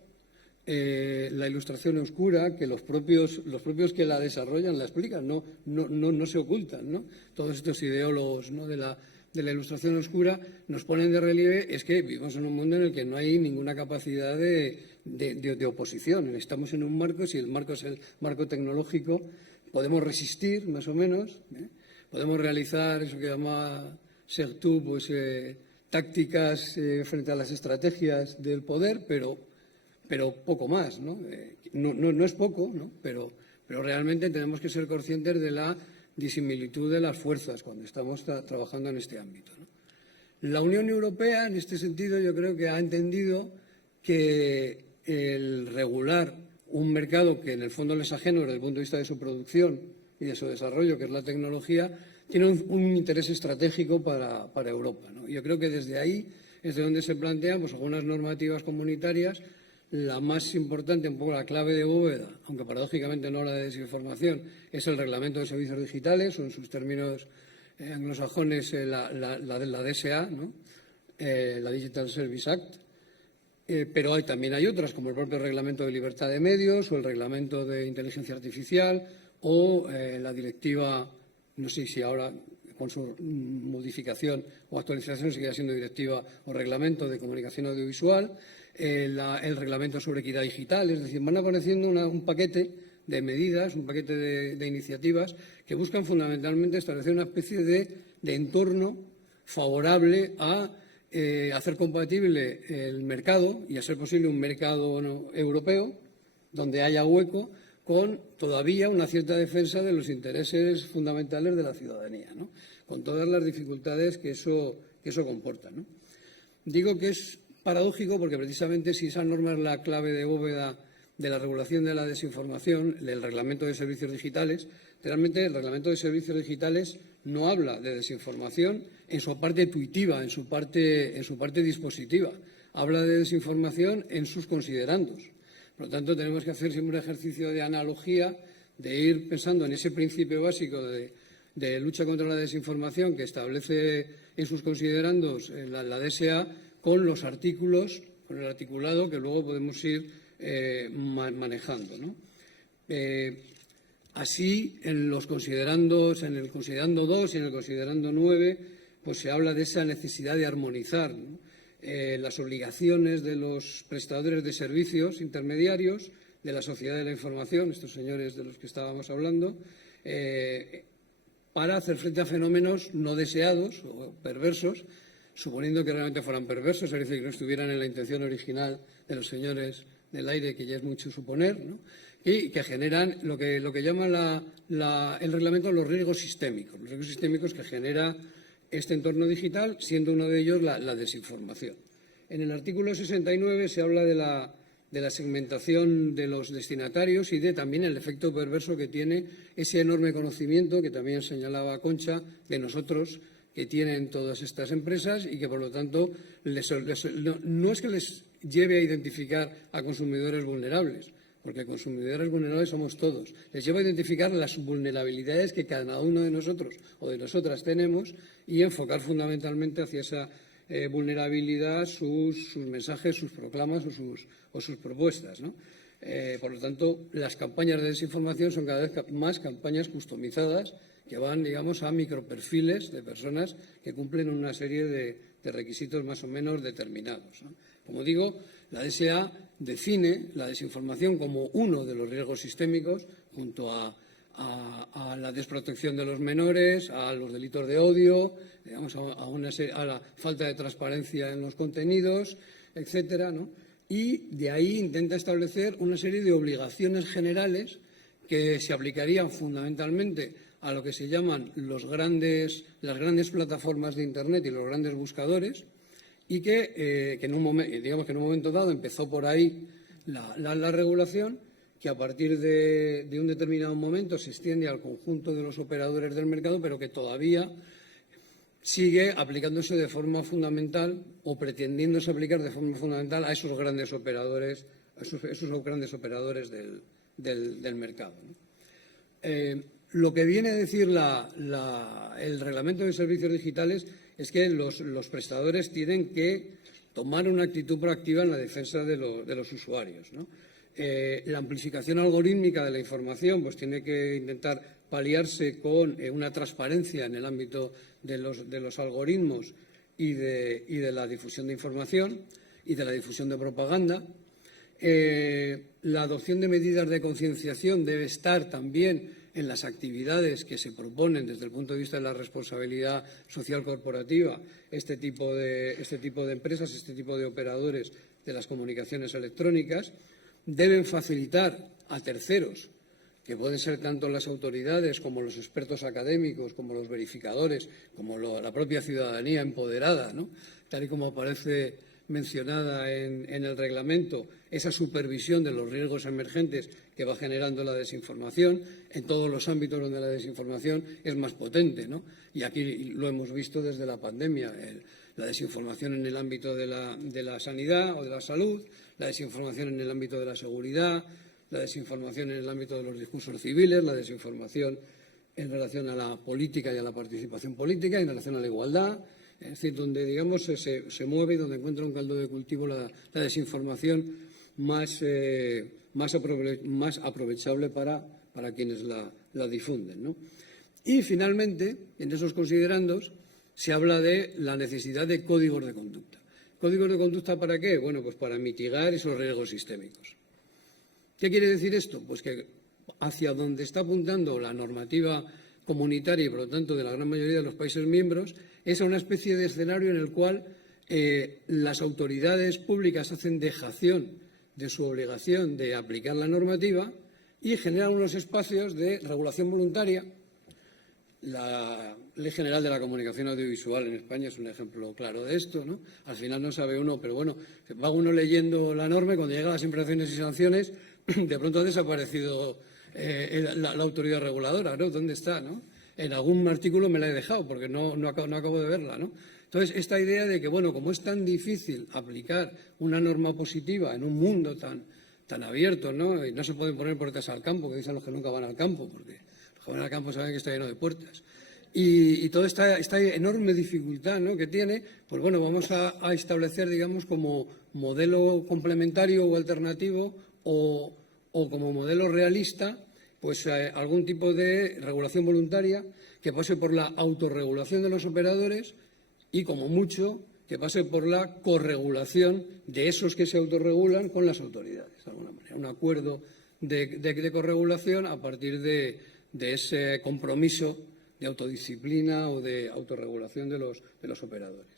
la ilustración oscura, que los propios que la desarrollan la explican, no se ocultan, ¿no? Todos estos ideólogos, ¿no?, de la ilustración oscura nos ponen de relieve es que vivimos en un mundo en el que no hay ninguna capacidad de oposición. Estamos en un marco, si el marco es el marco tecnológico, podemos resistir más o menos, podemos realizar eso que llama Sertu, pues tácticas frente a las estrategias del poder, pero poco más, ¿no? No es poco, ¿no? Pero realmente tenemos que ser conscientes de la disimilitud de las fuerzas cuando estamos trabajando en este ámbito, ¿no? La Unión Europea, en este sentido, yo creo que ha entendido que el regular un mercado que en el fondo les es ajeno desde el punto de vista de su producción y de su desarrollo, que es la tecnología, tiene un interés estratégico para Europa, ¿no? Yo creo que desde ahí es de donde se plantean pues, algunas normativas comunitarias. La más importante, un poco la clave de bóveda, aunque paradójicamente no la de desinformación, es el Reglamento de Servicios Digitales, o en sus términos anglosajones la DSA, ¿no? La Digital Service Act. Pero también hay otras, como el propio Reglamento de Libertad de Medios, o el Reglamento de Inteligencia Artificial, o la Directiva, no sé si ahora con su modificación o actualización sigue siendo Directiva o Reglamento de Comunicación Audiovisual, el Reglamento sobre Equidad Digital. Es decir, van apareciendo un paquete de medidas, un paquete de iniciativas que buscan fundamentalmente establecer una especie de entorno favorable a hacer compatible el mercado y a ser posible un mercado europeo donde haya hueco con todavía una cierta defensa de los intereses fundamentales de la ciudadanía, ¿no? Con todas las dificultades que eso comporta, ¿no? Digo que es paradójico porque precisamente si esa norma es la clave de bóveda de la regulación de la desinformación, del Reglamento de Servicios Digitales, realmente el Reglamento de Servicios Digitales no habla de desinformación en su parte tuitiva, en su parte dispositiva. Habla de desinformación en sus considerandos. Por lo tanto, tenemos que hacer siempre un ejercicio de analogía, de ir pensando en ese principio básico de lucha contra la desinformación que establece en sus considerandos la DSA, con los artículos, con el articulado que luego podemos ir manejando, ¿no? Así, en los considerandos, en el considerando 2 y en el considerando 9, pues se habla de esa necesidad de armonizar, ¿no?, las obligaciones de los prestadores de servicios intermediarios de la sociedad de la información, estos señores de los que estábamos hablando, para hacer frente a fenómenos no deseados o perversos, suponiendo que realmente fueran perversos, es decir, que no estuvieran en la intención original de los señores del aire, que ya es mucho suponer, ¿no?, y que generan lo que llama el reglamento los riesgos sistémicos que genera este entorno digital, siendo uno de ellos la desinformación. En el artículo 69 se habla de la segmentación de los destinatarios y también el efecto perverso que tiene ese enorme conocimiento que también señalaba Concha de nosotros que tienen todas estas empresas y que, por lo tanto, no es que les lleve a identificar a consumidores vulnerables, porque consumidores vulnerables somos todos. Les lleva a identificar las vulnerabilidades que cada uno de nosotros o de nosotras tenemos y enfocar fundamentalmente hacia esa vulnerabilidad sus mensajes, sus proclamas o sus propuestas, ¿no? Por lo tanto, las campañas de desinformación son cada vez más campañas customizadas que van, digamos, a microperfiles de personas que cumplen una serie de requisitos más o menos determinados, ¿no? Como digo, la DSA define la desinformación como uno de los riesgos sistémicos junto a la desprotección de los menores, a los delitos de odio, digamos, a la falta de transparencia en los contenidos, etcétera, ¿no? Y de ahí intenta establecer una serie de obligaciones generales que se aplicarían fundamentalmente a lo que se llaman las grandes plataformas de Internet y los grandes buscadores, y que en un momento dado empezó por ahí la regulación, que a partir de un determinado momento se extiende al conjunto de los operadores del mercado, pero que todavía sigue aplicándose de forma fundamental o pretendiéndose aplicar de forma fundamental a esos grandes operadores, del mercado, ¿no? Lo que viene a decir el Reglamento de Servicios Digitales es que los prestadores tienen que tomar una actitud proactiva en la defensa de los usuarios, ¿no? La amplificación algorítmica de la información pues tiene que intentar paliarse con una transparencia en el ámbito de los algoritmos y de la difusión de información y de la difusión de propaganda. La adopción de medidas de concienciación debe estar también en las actividades que se proponen desde el punto de vista de la responsabilidad social corporativa, este tipo de empresas, este tipo de operadores de las comunicaciones electrónicas. Deben facilitar a terceros, que pueden ser tanto las autoridades como los expertos académicos, como los verificadores, como la propia ciudadanía empoderada, ¿no?, tal y como aparece mencionada en el reglamento, esa supervisión de los riesgos emergentes que va generando la desinformación en todos los ámbitos donde la desinformación es más potente, ¿no? Y aquí lo hemos visto desde la pandemia, la desinformación en el ámbito de la sanidad o de la salud, la desinformación en el ámbito de la seguridad, la desinformación en el ámbito de los discursos civiles, la desinformación en relación a la política y a la participación política, en relación a la igualdad. Es decir, donde, digamos, se mueve y donde encuentra un caldo de cultivo la desinformación más aprovechable para quienes la difunden, ¿no? Y, finalmente, en esos considerandos se habla de la necesidad de códigos de conducta. ¿Códigos de conducta para qué? Bueno, pues para mitigar esos riesgos sistémicos. ¿Qué quiere decir esto? Pues que hacia donde está apuntando la normativa comunitaria y, por lo tanto, de la gran mayoría de los países miembros, es a una especie de escenario en el cual las autoridades públicas hacen dejación de su obligación de aplicar la normativa y generan unos espacios de regulación voluntaria. La Ley General de la Comunicación Audiovisual en España es un ejemplo claro de esto, ¿no? Al final no sabe uno, pero bueno, va uno leyendo la norma y cuando llega a las infracciones y sanciones, de pronto ha desaparecido la autoridad reguladora, ¿no? ¿Dónde está, no? En algún artículo me la he dejado porque no acabo de verla, ¿no? Entonces, esta idea de que, bueno, como es tan difícil aplicar una norma positiva en un mundo tan abierto, ¿no? Y no se pueden poner puertas al campo, que dicen los que nunca van al campo, porque los que van al campo saben que está lleno de puertas. Y toda esta enorme dificultad, ¿no?, que tiene, pues bueno, vamos a establecer, digamos, como modelo complementario o alternativo o como modelo realista pues algún tipo de regulación voluntaria que pase por la autorregulación de los operadores y, como mucho, que pase por la corregulación de esos que se autorregulan con las autoridades, de alguna manera. Un acuerdo de corregulación a partir de ese compromiso de autodisciplina o de autorregulación de los operadores.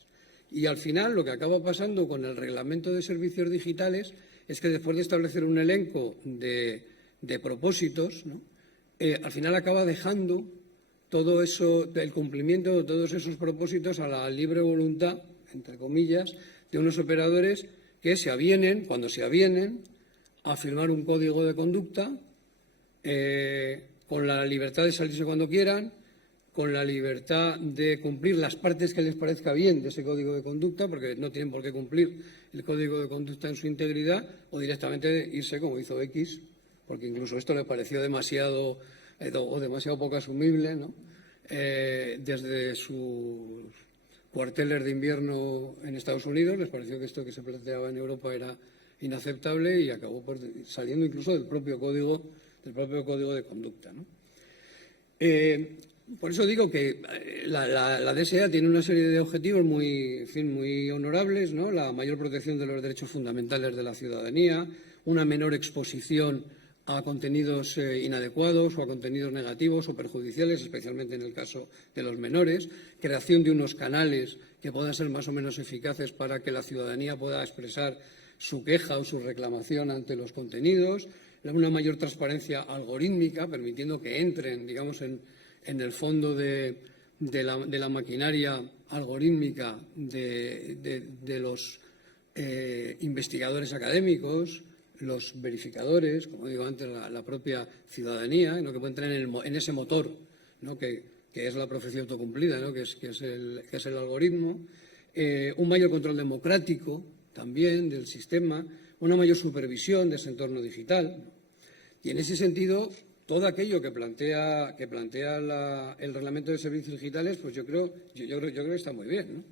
Y al final lo que acaba pasando con el reglamento de servicios digitales es que después de establecer un elenco de propósitos, ¿no?, al final acaba dejando todo eso, el cumplimiento de todos esos propósitos a la libre voluntad, entre comillas, de unos operadores que se avienen, cuando se avienen, a firmar un código de conducta con la libertad de salirse cuando quieran, con la libertad de cumplir las partes que les parezca bien de ese código de conducta, porque no tienen por qué cumplir el código de conducta en su integridad, o directamente irse como hizo X, porque incluso esto le pareció demasiado o demasiado poco asumible, ¿no?, desde sus cuarteles de invierno en Estados Unidos. Les pareció que esto que se planteaba en Europa era inaceptable y acabó saliendo incluso del propio código de conducta, ¿no? Por eso digo que la DSA tiene una serie de objetivos muy honorables, ¿no? La mayor protección de los derechos fundamentales de la ciudadanía, una menor exposición a contenidos inadecuados o a contenidos negativos o perjudiciales, especialmente en el caso de los menores, creación de unos canales que puedan ser más o menos eficaces para que la ciudadanía pueda expresar su queja o su reclamación ante los contenidos, una mayor transparencia algorítmica, permitiendo que entren, digamos, en el fondo de la maquinaria algorítmica de los investigadores académicos, los verificadores, como digo antes, la propia ciudadanía, ¿no?, que puede entrar en ese motor, ¿no?, que es la profecía autocumplida, ¿no?, que es el algoritmo, un mayor control democrático también del sistema, una mayor supervisión de ese entorno digital. Y en ese sentido, todo aquello que plantea el reglamento de servicios digitales, pues yo creo que está muy bien, ¿no?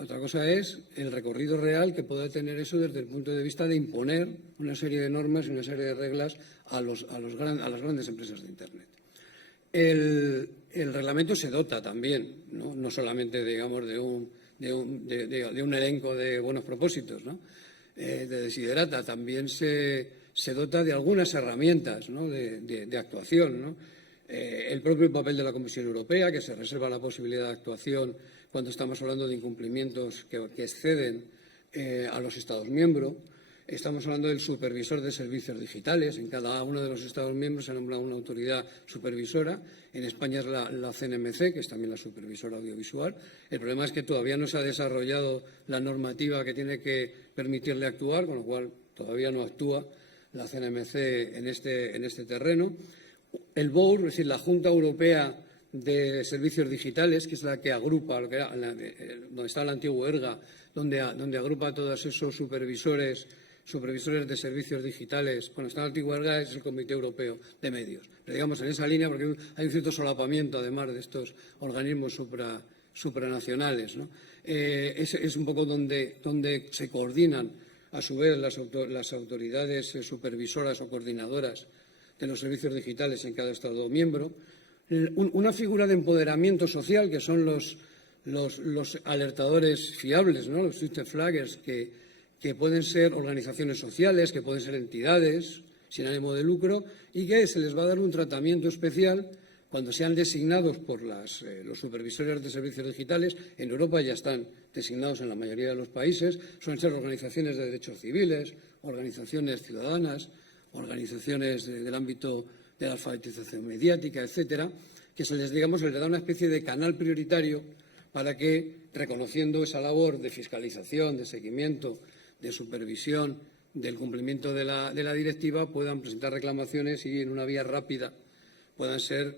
Otra cosa es el recorrido real que pueda tener eso desde el punto de vista de imponer una serie de normas y una serie de reglas a las grandes empresas de Internet. El reglamento se dota también, no solamente, digamos, de un elenco de buenos propósitos, ¿no?, de desiderata, también se dota de algunas herramientas, ¿no?, de actuación, ¿no? El propio papel de la Comisión Europea, que se reserva la posibilidad de actuación cuando estamos hablando de incumplimientos que exceden a los Estados miembros. Estamos hablando del supervisor de servicios digitales. En cada uno de los Estados miembros se nombra una autoridad supervisora. En España es la CNMC, que es también la supervisora audiovisual. El problema es que todavía no se ha desarrollado la normativa que tiene que permitirle actuar, con lo cual todavía no actúa la CNMC en este terreno. El BOUR, es decir, la Junta Europea de Servicios Digitales, que es la que agrupa, donde está el antiguo ERGA, donde agrupa a todos esos supervisores de servicios digitales. Bueno, está el antiguo ERGA, es el Comité Europeo de Medios. Pero digamos en esa línea, porque hay un cierto solapamiento, además de estos organismos supranacionales, ¿no? Es un poco donde se coordinan, a su vez, las autoridades supervisoras o coordinadoras de los servicios digitales en cada Estado miembro. Una figura de empoderamiento social, que son los alertadores fiables, ¿no?, los trusted flaggers, que pueden ser organizaciones sociales, que pueden ser entidades sin ánimo de lucro, y que se les va a dar un tratamiento especial cuando sean designados por los supervisores de servicios digitales. En Europa ya están designados en la mayoría de los países. Suelen ser organizaciones de derechos civiles, organizaciones ciudadanas, organizaciones del ámbito de la alfabetización mediática, etcétera, que les da una especie de canal prioritario para que, reconociendo esa labor de fiscalización, de seguimiento, de supervisión del cumplimiento de la directiva, puedan presentar reclamaciones y en una vía rápida puedan ser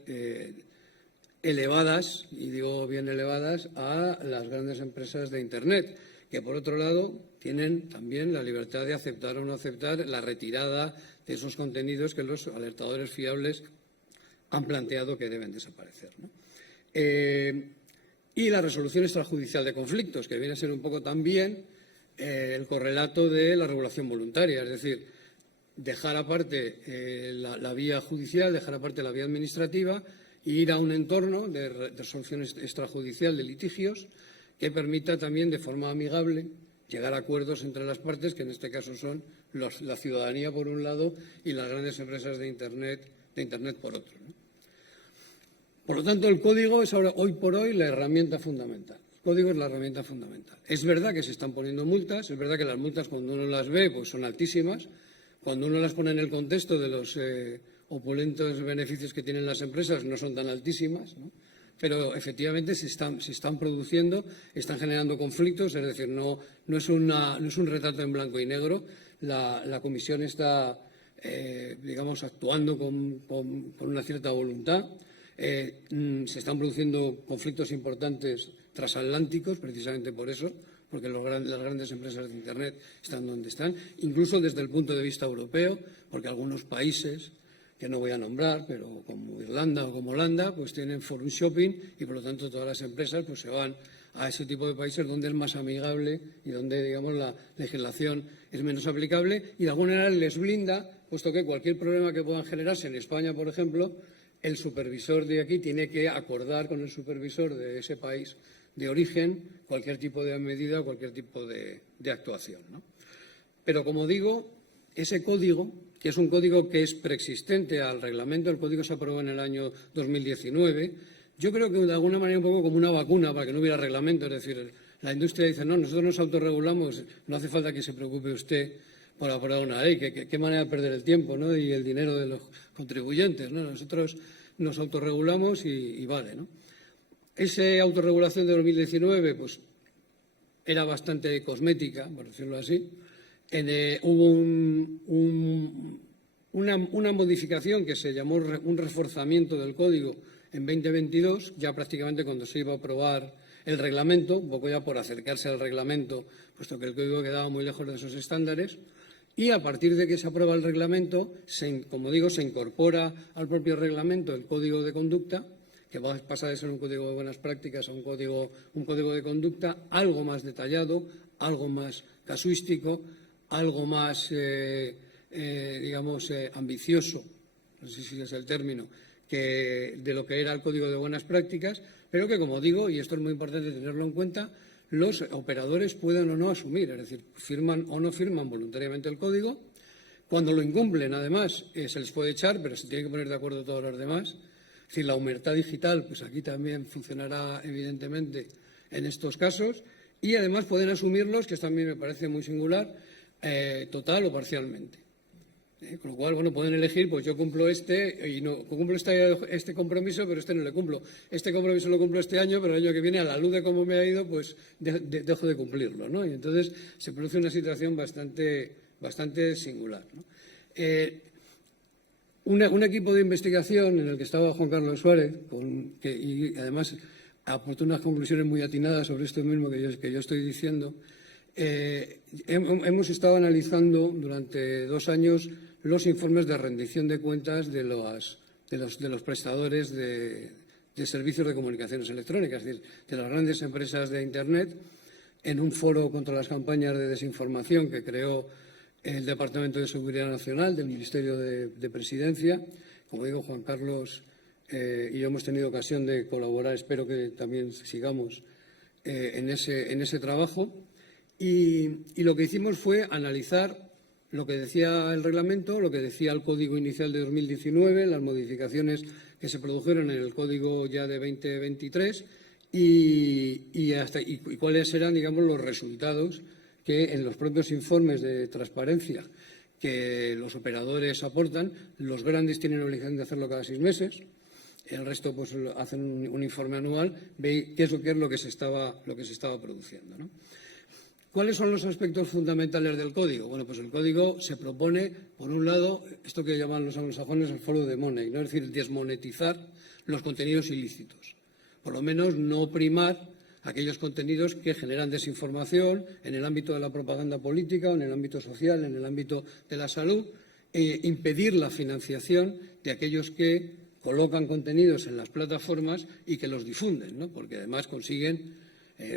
elevadas, y digo bien elevadas, a las grandes empresas de Internet, que por otro lado tienen también la libertad de aceptar o no aceptar la retirada de esos contenidos que los alertadores fiables han planteado que deben desaparecer, ¿no? Y la resolución extrajudicial de conflictos, que viene a ser un poco también el correlato de la regulación voluntaria. Es decir, dejar aparte la vía judicial, dejar aparte la vía administrativa e ir a un entorno de resolución extrajudicial de litigios que permita también de forma amigable llegar a acuerdos entre las partes, que en este caso son la ciudadanía por un lado y las grandes empresas de Internet por otro, ¿no? Por lo tanto, el código es ahora, hoy por hoy, la herramienta fundamental. El código es la herramienta fundamental. Es verdad que se están poniendo multas, es verdad que las multas cuando uno las ve pues son altísimas. Cuando uno las pone en el contexto de los opulentos beneficios que tienen las empresas no son tan altísimas, ¿no? Pero efectivamente se están produciendo, están generando conflictos, es decir, no es un retrato en blanco y negro. La Comisión está, actuando con una cierta voluntad. Se están produciendo conflictos importantes transatlánticos, precisamente por eso, porque las grandes empresas de Internet están donde están, incluso desde el punto de vista europeo, porque algunos países, que no voy a nombrar, pero como Irlanda o como Holanda, pues tienen forum shopping y, por lo tanto, todas las empresas pues se van a ese tipo de países donde es más amigable y donde, digamos, la legislación es menos aplicable y, de alguna manera, les blinda, puesto que cualquier problema que puedan generarse en España, por ejemplo, el supervisor de aquí tiene que acordar con el supervisor de ese país de origen cualquier tipo de medida o cualquier tipo de actuación, ¿no? Pero, como digo, ese código, que es un código que es preexistente al reglamento, el código se aprobó en el año 2019, yo creo que de alguna manera un poco como una vacuna para que no hubiera reglamento, es decir, la industria dice, no, nosotros nos autorregulamos, no hace falta que se preocupe usted por aprobar una ley, qué manera de perder el tiempo, ¿no? Y el dinero de los contribuyentes, ¿no? Nosotros nos autorregulamos y vale, ¿no? Esa autorregulación de 2019 pues, era bastante cosmética, por decirlo así. Hubo una modificación que se llamó un reforzamiento del código en 2022, ya prácticamente cuando se iba a aprobar el reglamento, un poco ya por acercarse al reglamento, puesto que el código quedaba muy lejos de esos estándares. Y a partir de que se aprueba el reglamento, como digo, se incorpora al propio reglamento el código de conducta, que pasa de ser un código de buenas prácticas a un código de conducta algo más detallado, algo más casuístico, algo más, ambicioso, no sé si es el término, que de lo que era el código de buenas prácticas, pero que, como digo, y esto es muy importante tenerlo en cuenta, los operadores pueden o no asumir, es decir, firman o no firman voluntariamente el código. Cuando lo incumplen, además, se les puede echar, pero se tienen que poner de acuerdo todos los demás. Es decir, la humertad digital, pues aquí también funcionará, evidentemente, en estos casos. Y, además, pueden asumirlos, que esto también me parece muy singular, total o parcialmente. Con lo cual, bueno, pueden elegir, pues yo cumplo cumplo este compromiso, pero este no le cumplo. Este compromiso lo cumplo este año, pero el año que viene, a la luz de cómo me ha ido, pues dejo de cumplirlo, ¿no? Y entonces se produce una situación bastante singular, ¿no? Un equipo de investigación en el que estaba Juan Carlos Suárez, y además aportó unas conclusiones muy atinadas sobre esto mismo que yo estoy diciendo. Hemos estado analizando durante 2 años los informes de rendición de cuentas de los prestadores de servicios de comunicaciones electrónicas, es decir, de las grandes empresas de Internet, en un foro contra las campañas de desinformación que creó el Departamento de Seguridad Nacional del Ministerio de Presidencia. Como digo, Juan Carlos y yo hemos tenido ocasión de colaborar, espero que también sigamos en ese trabajo. Y lo que hicimos fue analizar lo que decía el reglamento, lo que decía el código inicial de 2019, las modificaciones que se produjeron en el código ya de 2023 y cuáles eran, digamos, los resultados que en los propios informes de transparencia que los operadores aportan, los grandes tienen obligación de hacerlo cada 6 meses, el resto pues hacen un informe anual, ve qué es lo que se estaba produciendo, ¿no? ¿Cuáles son los aspectos fundamentales del código? Bueno, pues el código se propone, por un lado, esto que llaman los anglosajones el follow the money, ¿no? Es decir, desmonetizar los contenidos ilícitos. Por lo menos no primar aquellos contenidos que generan desinformación en el ámbito de la propaganda política o en el ámbito social, en el ámbito de la salud, impedir la financiación de aquellos que colocan contenidos en las plataformas y que los difunden, ¿no? Porque además consiguen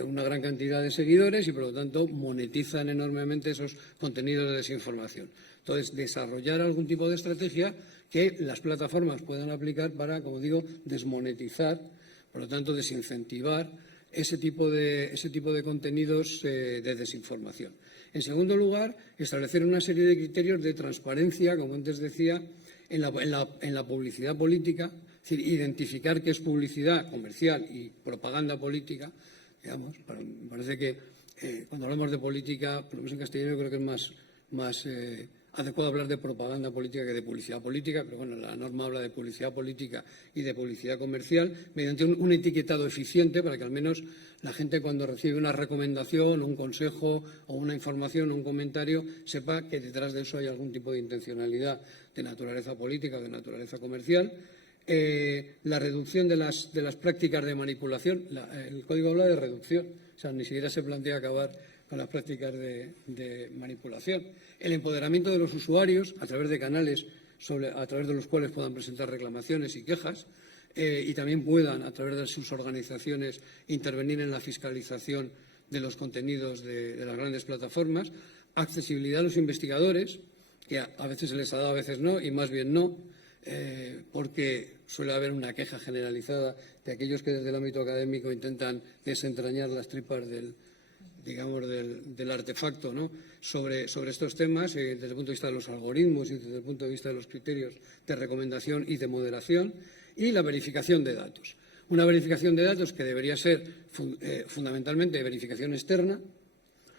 una gran cantidad de seguidores y, por lo tanto, monetizan enormemente esos contenidos de desinformación. Entonces, desarrollar algún tipo de estrategia que las plataformas puedan aplicar para, como digo, desmonetizar, por lo tanto, desincentivar ese tipo de contenidos de desinformación. En segundo lugar, establecer una serie de criterios de transparencia, como antes decía, en la publicidad política, es decir, identificar qué es publicidad comercial y propaganda política. Digamos, me parece que cuando hablamos de política, por lo menos en castellano, creo que es más adecuado hablar de propaganda política que de publicidad política, pero bueno, la norma habla de publicidad política y de publicidad comercial mediante un etiquetado eficiente para que al menos la gente, cuando recibe una recomendación, un consejo o una información o un comentario, sepa que detrás de eso hay algún tipo de intencionalidad de naturaleza política o de naturaleza comercial. La reducción de las prácticas de manipulación. El código habla de reducción, o sea, ni siquiera se plantea acabar con las prácticas de manipulación. El empoderamiento de los usuarios a través de canales a través de los cuales puedan presentar reclamaciones y quejas y también puedan, a través de sus organizaciones, intervenir en la fiscalización de los contenidos de las grandes plataformas. Accesibilidad a los investigadores, que a veces se les ha dado, a veces no, y más bien no, porque suele haber una queja generalizada de aquellos que desde el ámbito académico intentan desentrañar las tripas del artefacto, ¿no?, sobre estos temas desde el punto de vista de los algoritmos y desde el punto de vista de los criterios de recomendación y de moderación, y la verificación de datos. Una verificación de datos que debería ser fundamentalmente verificación externa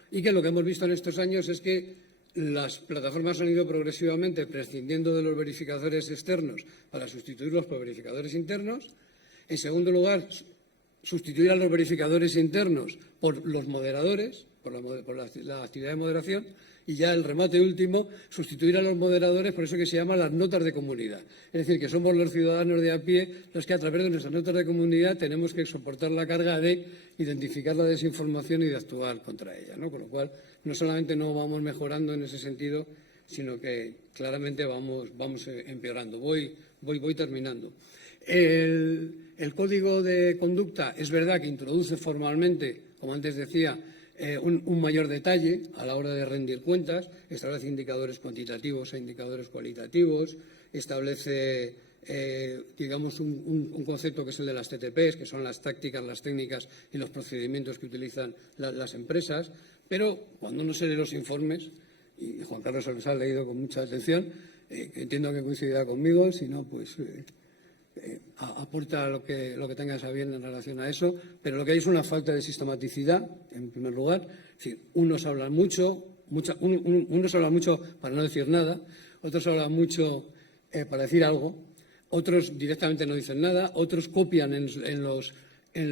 y que lo que hemos visto en estos años es que las plataformas han ido progresivamente prescindiendo de los verificadores externos para sustituirlos por verificadores internos. En segundo lugar, sustituir a los verificadores internos por los moderadores, por la actividad de moderación. Y ya el remate último, sustituir a los moderadores por eso que se llama las notas de comunidad. Es decir, que somos los ciudadanos de a pie los que a través de nuestras notas de comunidad tenemos que soportar la carga de identificar la desinformación y de actuar contra ella, ¿no? Con lo cual, no solamente no vamos mejorando en ese sentido, sino que claramente vamos empeorando. Voy terminando. El código de conducta es verdad que introduce formalmente, como antes decía, un mayor detalle a la hora de rendir cuentas, establece indicadores cuantitativos e indicadores cualitativos, establece, digamos, un concepto que es el de las TTPs, que son las tácticas, las técnicas y los procedimientos que utilizan las empresas, pero cuando uno se lee los informes, y Juan Carlos se los ha leído con mucha atención, que entiendo que coincidirá conmigo, si no, pues aporta lo que tengas a bien en relación a eso, pero lo que hay es una falta de sistematicidad, en primer lugar. Es decir, unos hablan mucho para no decir nada, otros hablan mucho para decir algo, otros directamente no dicen nada, otros copian en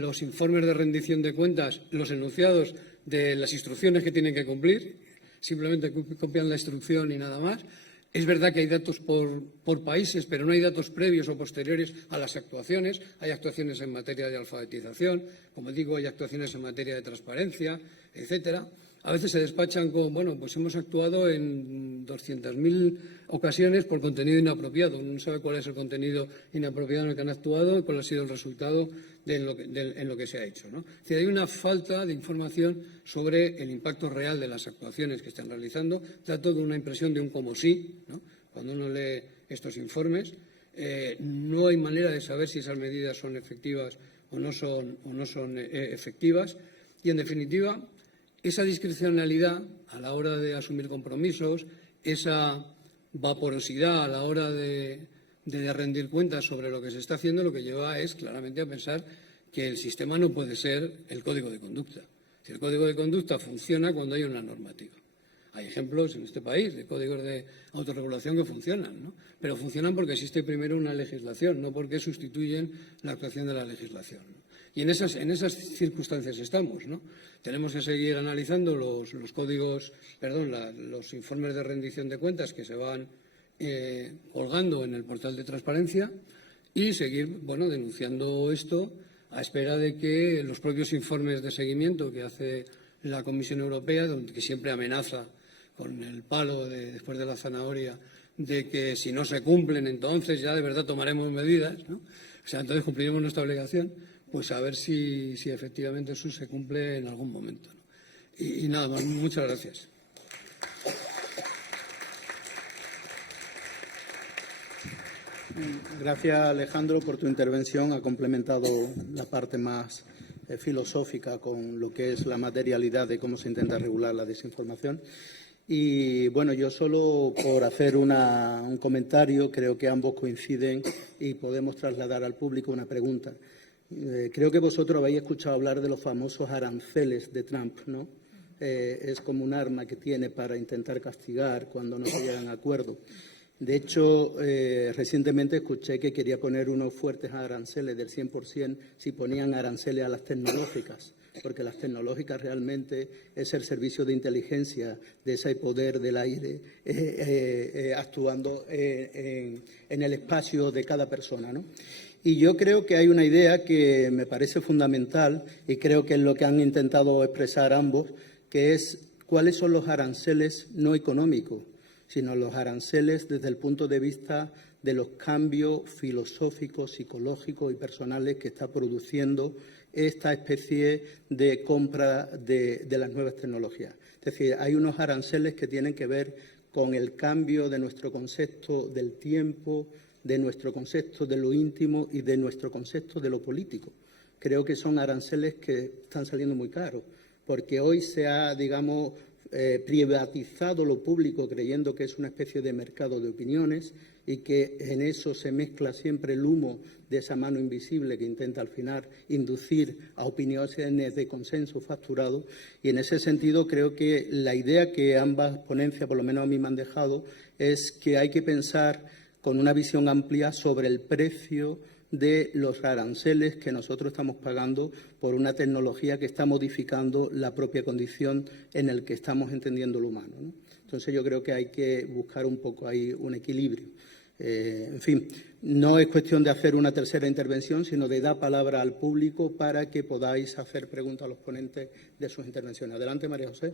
los informes de rendición de cuentas los enunciados de las instrucciones que tienen que cumplir, simplemente copian la instrucción y nada más. Es verdad que hay datos por países, pero no hay datos previos o posteriores a las actuaciones. Hay actuaciones en materia de alfabetización, como digo, hay actuaciones en materia de transparencia, etcétera. A veces se despachan con, bueno, pues hemos actuado en 200.000 ocasiones por contenido inapropiado. Uno no sabe cuál es el contenido inapropiado en el que han actuado y cuál ha sido el resultado en lo que se ha hecho, ¿no? Es decir, hay una falta de información sobre el impacto real de las actuaciones que están realizando. Trato de una impresión de un como sí, ¿no? Cuando uno lee estos informes, no hay manera de saber si esas medidas son efectivas o no son efectivas. Y, en definitiva, esa discrecionalidad a la hora de asumir compromisos, esa vaporosidad a la hora de rendir cuentas sobre lo que se está haciendo, lo que lleva es claramente a pensar que el sistema no puede ser el código de conducta. Si el código de conducta funciona cuando hay una normativa. Hay ejemplos en este país de códigos de autorregulación que funcionan, ¿no? Pero funcionan porque existe primero una legislación, no porque sustituyen la actuación de la legislación, ¿no? Y en esas circunstancias estamos, ¿no? Tenemos que seguir analizando los informes de rendición de cuentas que se van colgando en el portal de transparencia y seguir, denunciando esto a espera de que los propios informes de seguimiento que hace la Comisión Europea, que siempre amenaza con el palo después de la zanahoria, de que si no se cumplen entonces ya de verdad tomaremos medidas, ¿no? O sea, entonces cumpliremos nuestra obligación. pues a ver si efectivamente eso se cumple en algún momento, ¿no? Y nada más, muchas gracias. Gracias, Alejandro, por tu intervención. Ha complementado la parte más filosófica con lo que es la materialidad de cómo se intenta regular la desinformación. Y, bueno, yo solo por hacer un comentario, creo que ambos coinciden y podemos trasladar al público una pregunta. Creo que vosotros habéis escuchado hablar de los famosos aranceles de Trump, ¿no? Es como un arma que tiene para intentar castigar cuando no se llegan a acuerdo. De hecho, recientemente escuché que quería poner unos fuertes aranceles del 100% si ponían aranceles a las tecnológicas, porque las tecnológicas realmente es el servicio de inteligencia de ese poder del aire actuando en el espacio de cada persona, ¿no? Y yo creo que hay una idea que me parece fundamental y creo que es lo que han intentado expresar ambos, que es cuáles son los aranceles no económicos, sino los aranceles desde el punto de vista de los cambios filosóficos, psicológicos y personales que está produciendo esta especie de compra de las nuevas tecnologías. Es decir, hay unos aranceles que tienen que ver con el cambio de nuestro concepto del tiempo, de nuestro concepto de lo íntimo y de nuestro concepto de lo político. Creo que son aranceles que están saliendo muy caros, porque hoy se ha, digamos, privatizado lo público creyendo que es una especie de mercado de opiniones y que en eso se mezcla siempre el humo de esa mano invisible que intenta al final inducir a opiniones de consenso facturado. Y en ese sentido creo que la idea que ambas ponencias, por lo menos a mí me han dejado, es que hay que pensar con una visión amplia sobre el precio de los aranceles que nosotros estamos pagando por una tecnología que está modificando la propia condición en la que estamos entendiendo lo humano, ¿no? Entonces, yo creo que hay que buscar un poco ahí un equilibrio. En fin, no es cuestión de hacer una tercera intervención, sino de dar palabra al público para que podáis hacer preguntas a los ponentes de sus intervenciones. Adelante, María José.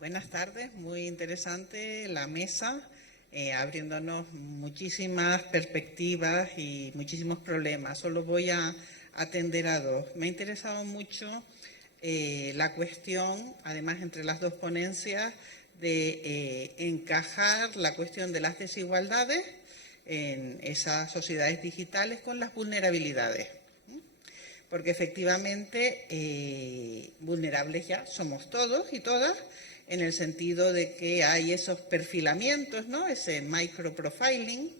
Buenas tardes, muy interesante la mesa, abriéndonos muchísimas perspectivas y muchísimos problemas. Solo voy a atender a dos. Me ha interesado mucho la cuestión, además entre las dos ponencias, de encajar la cuestión de las desigualdades en esas sociedades digitales con las vulnerabilidades. Porque efectivamente vulnerables ya somos todos y todas, en el sentido de que hay esos perfilamientos, ¿no? Ese microprofiling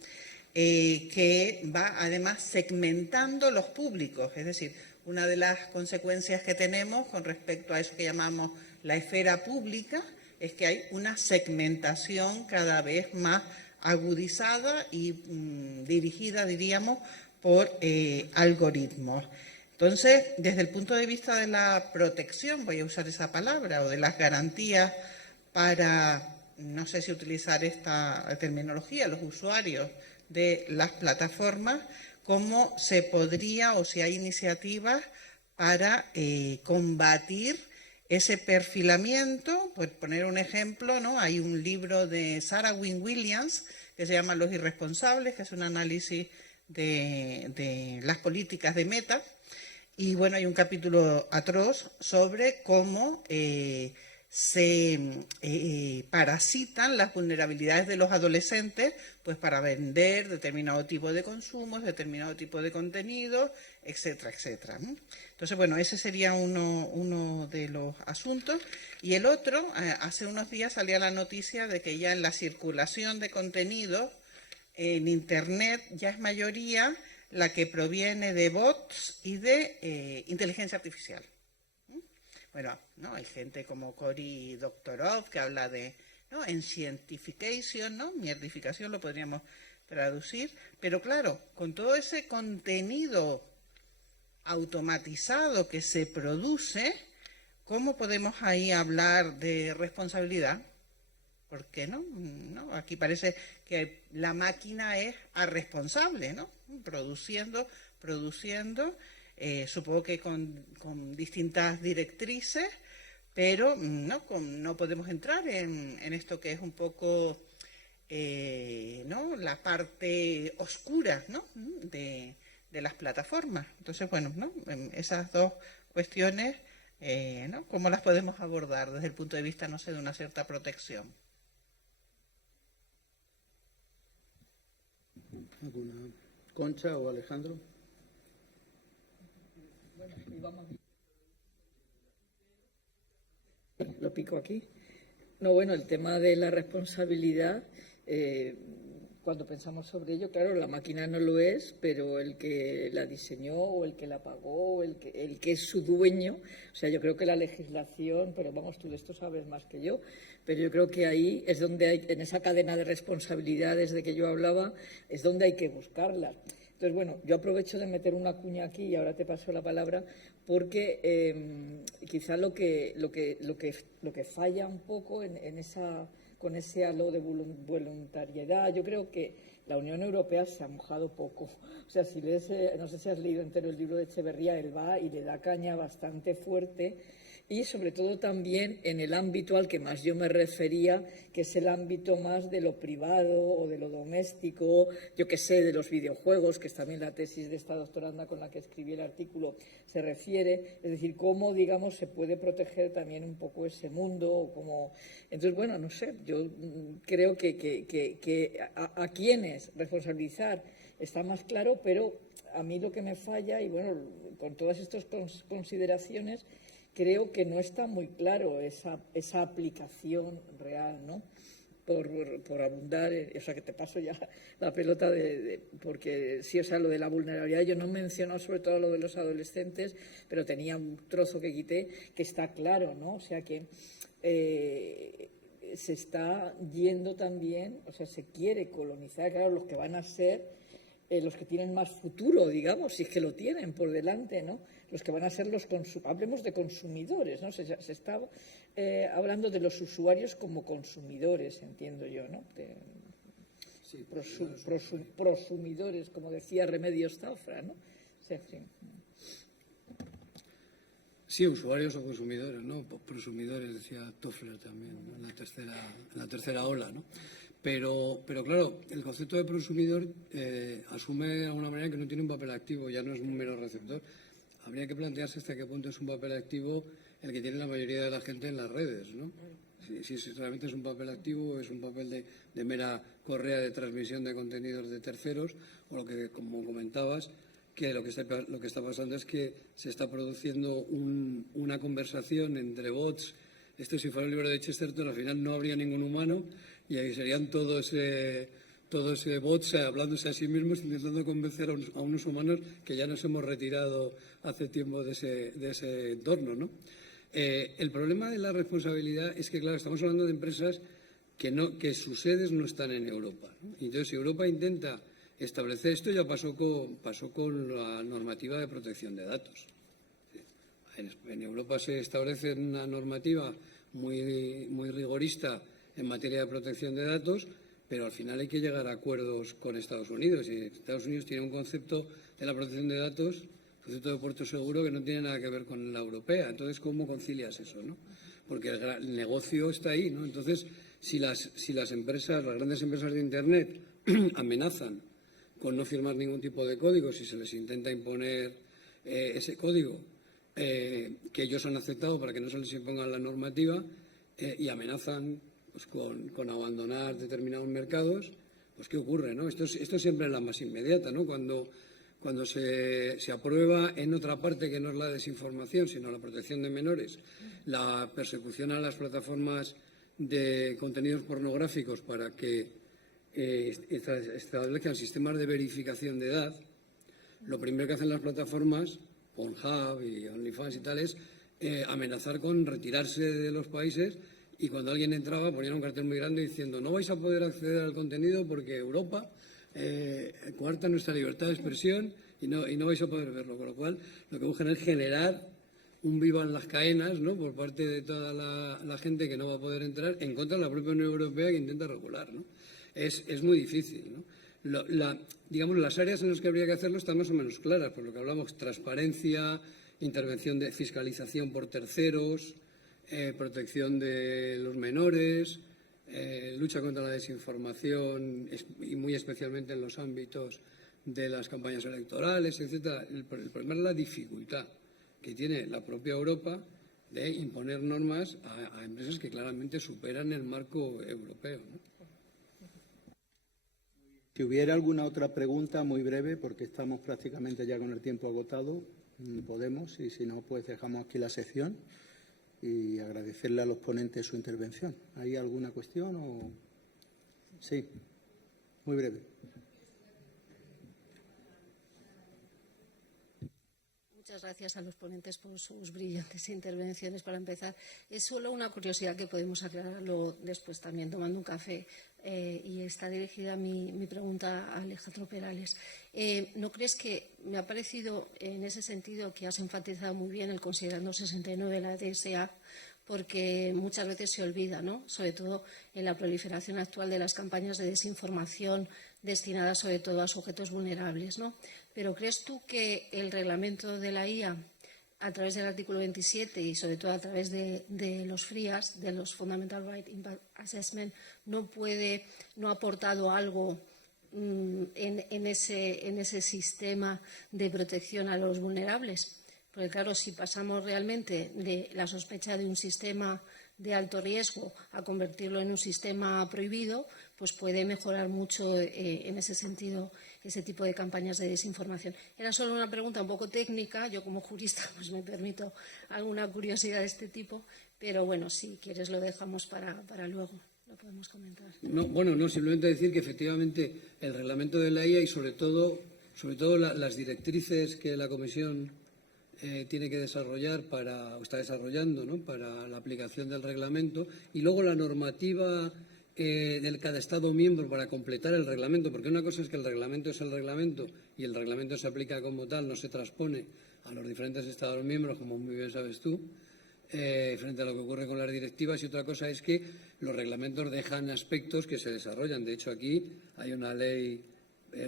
que va además segmentando los públicos. Es decir, una de las consecuencias que tenemos con respecto a eso que llamamos la esfera pública es que hay una segmentación cada vez más agudizada y dirigida, diríamos, por algoritmos. Entonces, desde el punto de vista de la protección, voy a usar esa palabra, o de las garantías para, no sé si utilizar esta terminología, los usuarios de las plataformas, cómo se podría o si hay iniciativas para combatir ese perfilamiento. Por poner un ejemplo, ¿no? Hay un libro de Sarah Wynne Williams que se llama Los Irresponsables, que es un análisis de las políticas de Meta. Y bueno, hay un capítulo atroz sobre cómo se parasitan las vulnerabilidades de los adolescentes pues para vender determinado tipo de consumos, determinado tipo de contenido, etcétera, etcétera. Entonces, bueno, ese sería uno de los asuntos. Y el otro, hace unos días salía la noticia de que ya en la circulación de contenido en Internet ya es mayoría la que proviene de bots y de inteligencia artificial. Bueno, ¿no? Hay gente como Cory Doctorow que habla de, ¿no?, scientification, ¿no? Mierdificación lo podríamos traducir. Pero claro, con todo ese contenido automatizado que se produce, ¿cómo podemos ahí hablar de responsabilidad? porque ¿no? Aquí parece que la máquina es responsable, ¿no? Produciendo, supongo que con distintas directrices, pero no podemos entrar en esto que es un poco ¿no? La parte oscura, ¿no? de las plataformas. Entonces, bueno, ¿no? Esas dos cuestiones, ¿no? ¿Cómo las podemos abordar desde el punto de vista, no sé, de una cierta protección? Concha o Alejandro. Bueno, y vamos. Lo pico aquí. No, bueno, el tema de la responsabilidad, cuando pensamos sobre ello, claro, la máquina no lo es, pero el que la diseñó o el que la pagó, el que es su dueño, o sea, yo creo que la legislación, pero vamos, tú de esto sabes más que yo, pero yo creo que ahí es donde hay, en esa cadena de responsabilidades de que yo hablaba, es donde hay que buscarlas. Entonces, bueno, yo aprovecho de meter una cuña aquí y ahora te paso la palabra, porque quizá lo que falla un poco con ese halo de voluntariedad, yo creo que la Unión Europea se ha mojado poco. O sea, si lees, no sé si has leído entero el libro de Echeverría, él va y le da caña bastante fuerte, y sobre todo también en el ámbito al que más yo me refería, que es el ámbito más de lo privado o de lo doméstico, yo que sé, de los videojuegos, que es también la tesis de esta doctoranda con la que escribí el artículo se refiere, es decir, cómo, digamos, se puede proteger también un poco ese mundo, como... Entonces, bueno, no sé, yo creo que a quienes responsabilizar está más claro, pero a mí lo que me falla, y bueno, con todas estas consideraciones, creo que no está muy claro esa aplicación real, ¿no? Por abundar, o sea, que te paso ya la pelota porque sí, o sea, lo de la vulnerabilidad, yo no he mencionado sobre todo lo de los adolescentes, pero tenía un trozo que quité que está claro, ¿no? O sea, que se está yendo también, o sea, se quiere colonizar, claro, los que van a ser los que tienen más futuro, digamos, si es que lo tienen por delante, ¿no? Los que van a ser hablemos de consumidores, ¿no? Se está hablando de los usuarios como consumidores, entiendo yo, ¿no? Sí, prosumidores, como decía Remedios Zafra, ¿no? Sí, sí. Sí, usuarios o consumidores, ¿no? Prosumidores, decía Toffler también, ¿no? en la tercera ola, ¿no? Pero claro, el concepto de prosumidor asume de alguna manera que no tiene un papel activo, ya no es un mero receptor. Habría que plantearse hasta qué punto es un papel activo el que tiene la mayoría de la gente en las redes, ¿no? Si realmente es un papel activo o es un papel de mera correa de transmisión de contenidos de terceros, o lo que, como comentabas, que lo que está pasando es que se está produciendo una conversación entre bots. Esto, si fuera un libro de Chesterton, al final no habría ningún humano y ahí serían todos bots hablándose a sí mismos, intentando convencer a unos humanos que ya nos hemos retirado hace tiempo de ese entorno, ¿no? El problema de la responsabilidad es que, claro, estamos hablando de empresas que sus sedes no están en Europa, ¿no? Entonces, si Europa intenta establecer esto, ya pasó con la normativa de protección de datos. En Europa se establece una normativa muy, muy rigorista en materia de protección de datos, pero al final hay que llegar a acuerdos con Estados Unidos. Y Estados Unidos tiene un concepto de la protección de datos, concepto de puerto seguro, que no tiene nada que ver con la europea. Entonces, ¿cómo concilias eso, no? Porque el negocio está ahí, ¿no? Entonces, si las grandes empresas de Internet amenazan con no firmar ningún tipo de código, si se les intenta imponer ese código que ellos han aceptado para que no se les imponga la normativa, y amenazan pues, con abandonar determinados mercados, pues ¿qué ocurre, no? Esto siempre es la más inmediata, ¿no? Cuando se aprueba en otra parte que no es la desinformación, sino la protección de menores, la persecución a las plataformas de contenidos pornográficos para que establezcan sistemas de verificación de edad, lo primero que hacen las plataformas, Pornhub y OnlyFans y tal, es amenazar con retirarse de los países, y cuando alguien entraba ponían un cartel muy grande diciendo no vais a poder acceder al contenido porque Europa coarta nuestra libertad de expresión y no vais a poder verlo, con lo cual lo que buscan es generar un vivan las caenas, ¿no?, por parte de toda la gente que no va a poder entrar en contra de la propia Unión Europea que intenta regular, ¿no? Es muy difícil, ¿no? Digamos, las áreas en las que habría que hacerlo están más o menos claras, por lo que hablamos: transparencia, intervención de fiscalización por terceros, protección de los menores, lucha contra la desinformación y muy especialmente en los ámbitos de las campañas electorales, etcétera. El problema es la dificultad que tiene la propia Europa de imponer normas a empresas que claramente superan el marco europeo, ¿no? Si hubiera alguna otra pregunta, muy breve, porque estamos prácticamente ya con el tiempo agotado, podemos, y si no, pues dejamos aquí la sección y agradecerle a los ponentes su intervención. ¿Hay alguna cuestión o...? Sí, muy breve. Muchas gracias a los ponentes por sus brillantes intervenciones. Para empezar, es solo una curiosidad que podemos aclararlo después también tomando un café, y está dirigida mi pregunta a Alejandro Perales. ¿No crees que me ha parecido en ese sentido que has enfatizado muy bien el considerando 69 la DSA? Porque muchas veces se olvida, ¿no?, sobre todo en la proliferación actual de las campañas de desinformación destinadas sobre todo a sujetos vulnerables, ¿no? Pero ¿crees tú que el reglamento de la IA, a través del artículo 27 y sobre todo a través de los FRIAs, de los Fundamental Right Impact Assessment, no ha aportado algo en ese sistema de protección a los vulnerables? Porque, claro, si pasamos realmente de la sospecha de un sistema de alto riesgo a convertirlo en un sistema prohibido, pues puede mejorar mucho en ese sentido ese tipo de campañas de desinformación. Era solo una pregunta un poco técnica. Yo, como jurista, pues me permito alguna curiosidad de este tipo, pero bueno, si quieres lo dejamos para luego. Lo podemos comentar. No, simplemente decir que efectivamente el reglamento de la IA y sobre todo las directrices que la Comisión tiene que desarrollar o está desarrollando, ¿no?, para la aplicación del reglamento, y luego la normativa de cada Estado miembro para completar el reglamento, porque una cosa es que el reglamento es el reglamento y el reglamento se aplica como tal, no se transpone a los diferentes Estados miembros, como muy bien sabes tú, frente a lo que ocurre con las directivas, y otra cosa es que los reglamentos dejan aspectos que se desarrollan. De hecho, aquí hay una ley,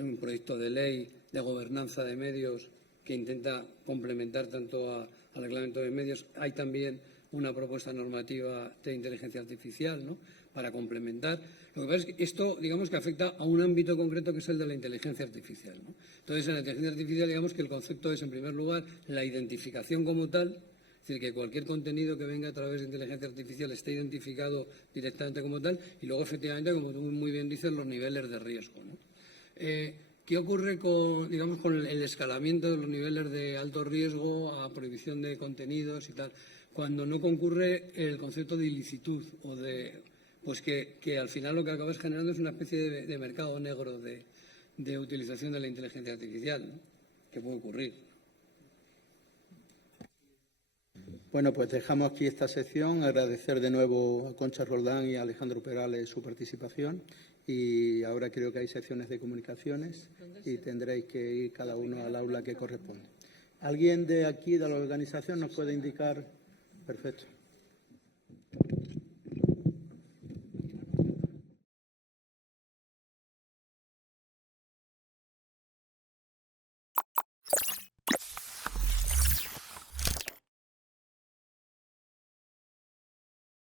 un proyecto de ley de gobernanza de medios que intenta complementar tanto al reglamento de medios. Hay también una propuesta normativa de inteligencia artificial, ¿no?, para complementar. Lo que pasa es que esto, digamos, que afecta a un ámbito concreto que es el de la inteligencia artificial, ¿no? Entonces, en la inteligencia artificial, digamos que el concepto es, en primer lugar, la identificación como tal, es decir, que cualquier contenido que venga a través de inteligencia artificial esté identificado directamente como tal, y luego, efectivamente, como tú muy bien dices, los niveles de riesgo, ¿no? ¿Qué ocurre con el escalamiento de los niveles de alto riesgo a prohibición de contenidos y tal? Cuando no concurre el concepto de ilicitud pues que al final lo que acabas generando es una especie de mercado negro de utilización de la inteligencia artificial, ¿no?, que puede ocurrir. Bueno, pues dejamos aquí esta sección. Agradecer de nuevo a Concha Roldán y a Alejandro Perales su participación. Y ahora creo que hay secciones de comunicaciones y tendréis que ir cada uno al aula que corresponde. ¿Alguien de aquí, de la organización, nos puede indicar? Perfecto.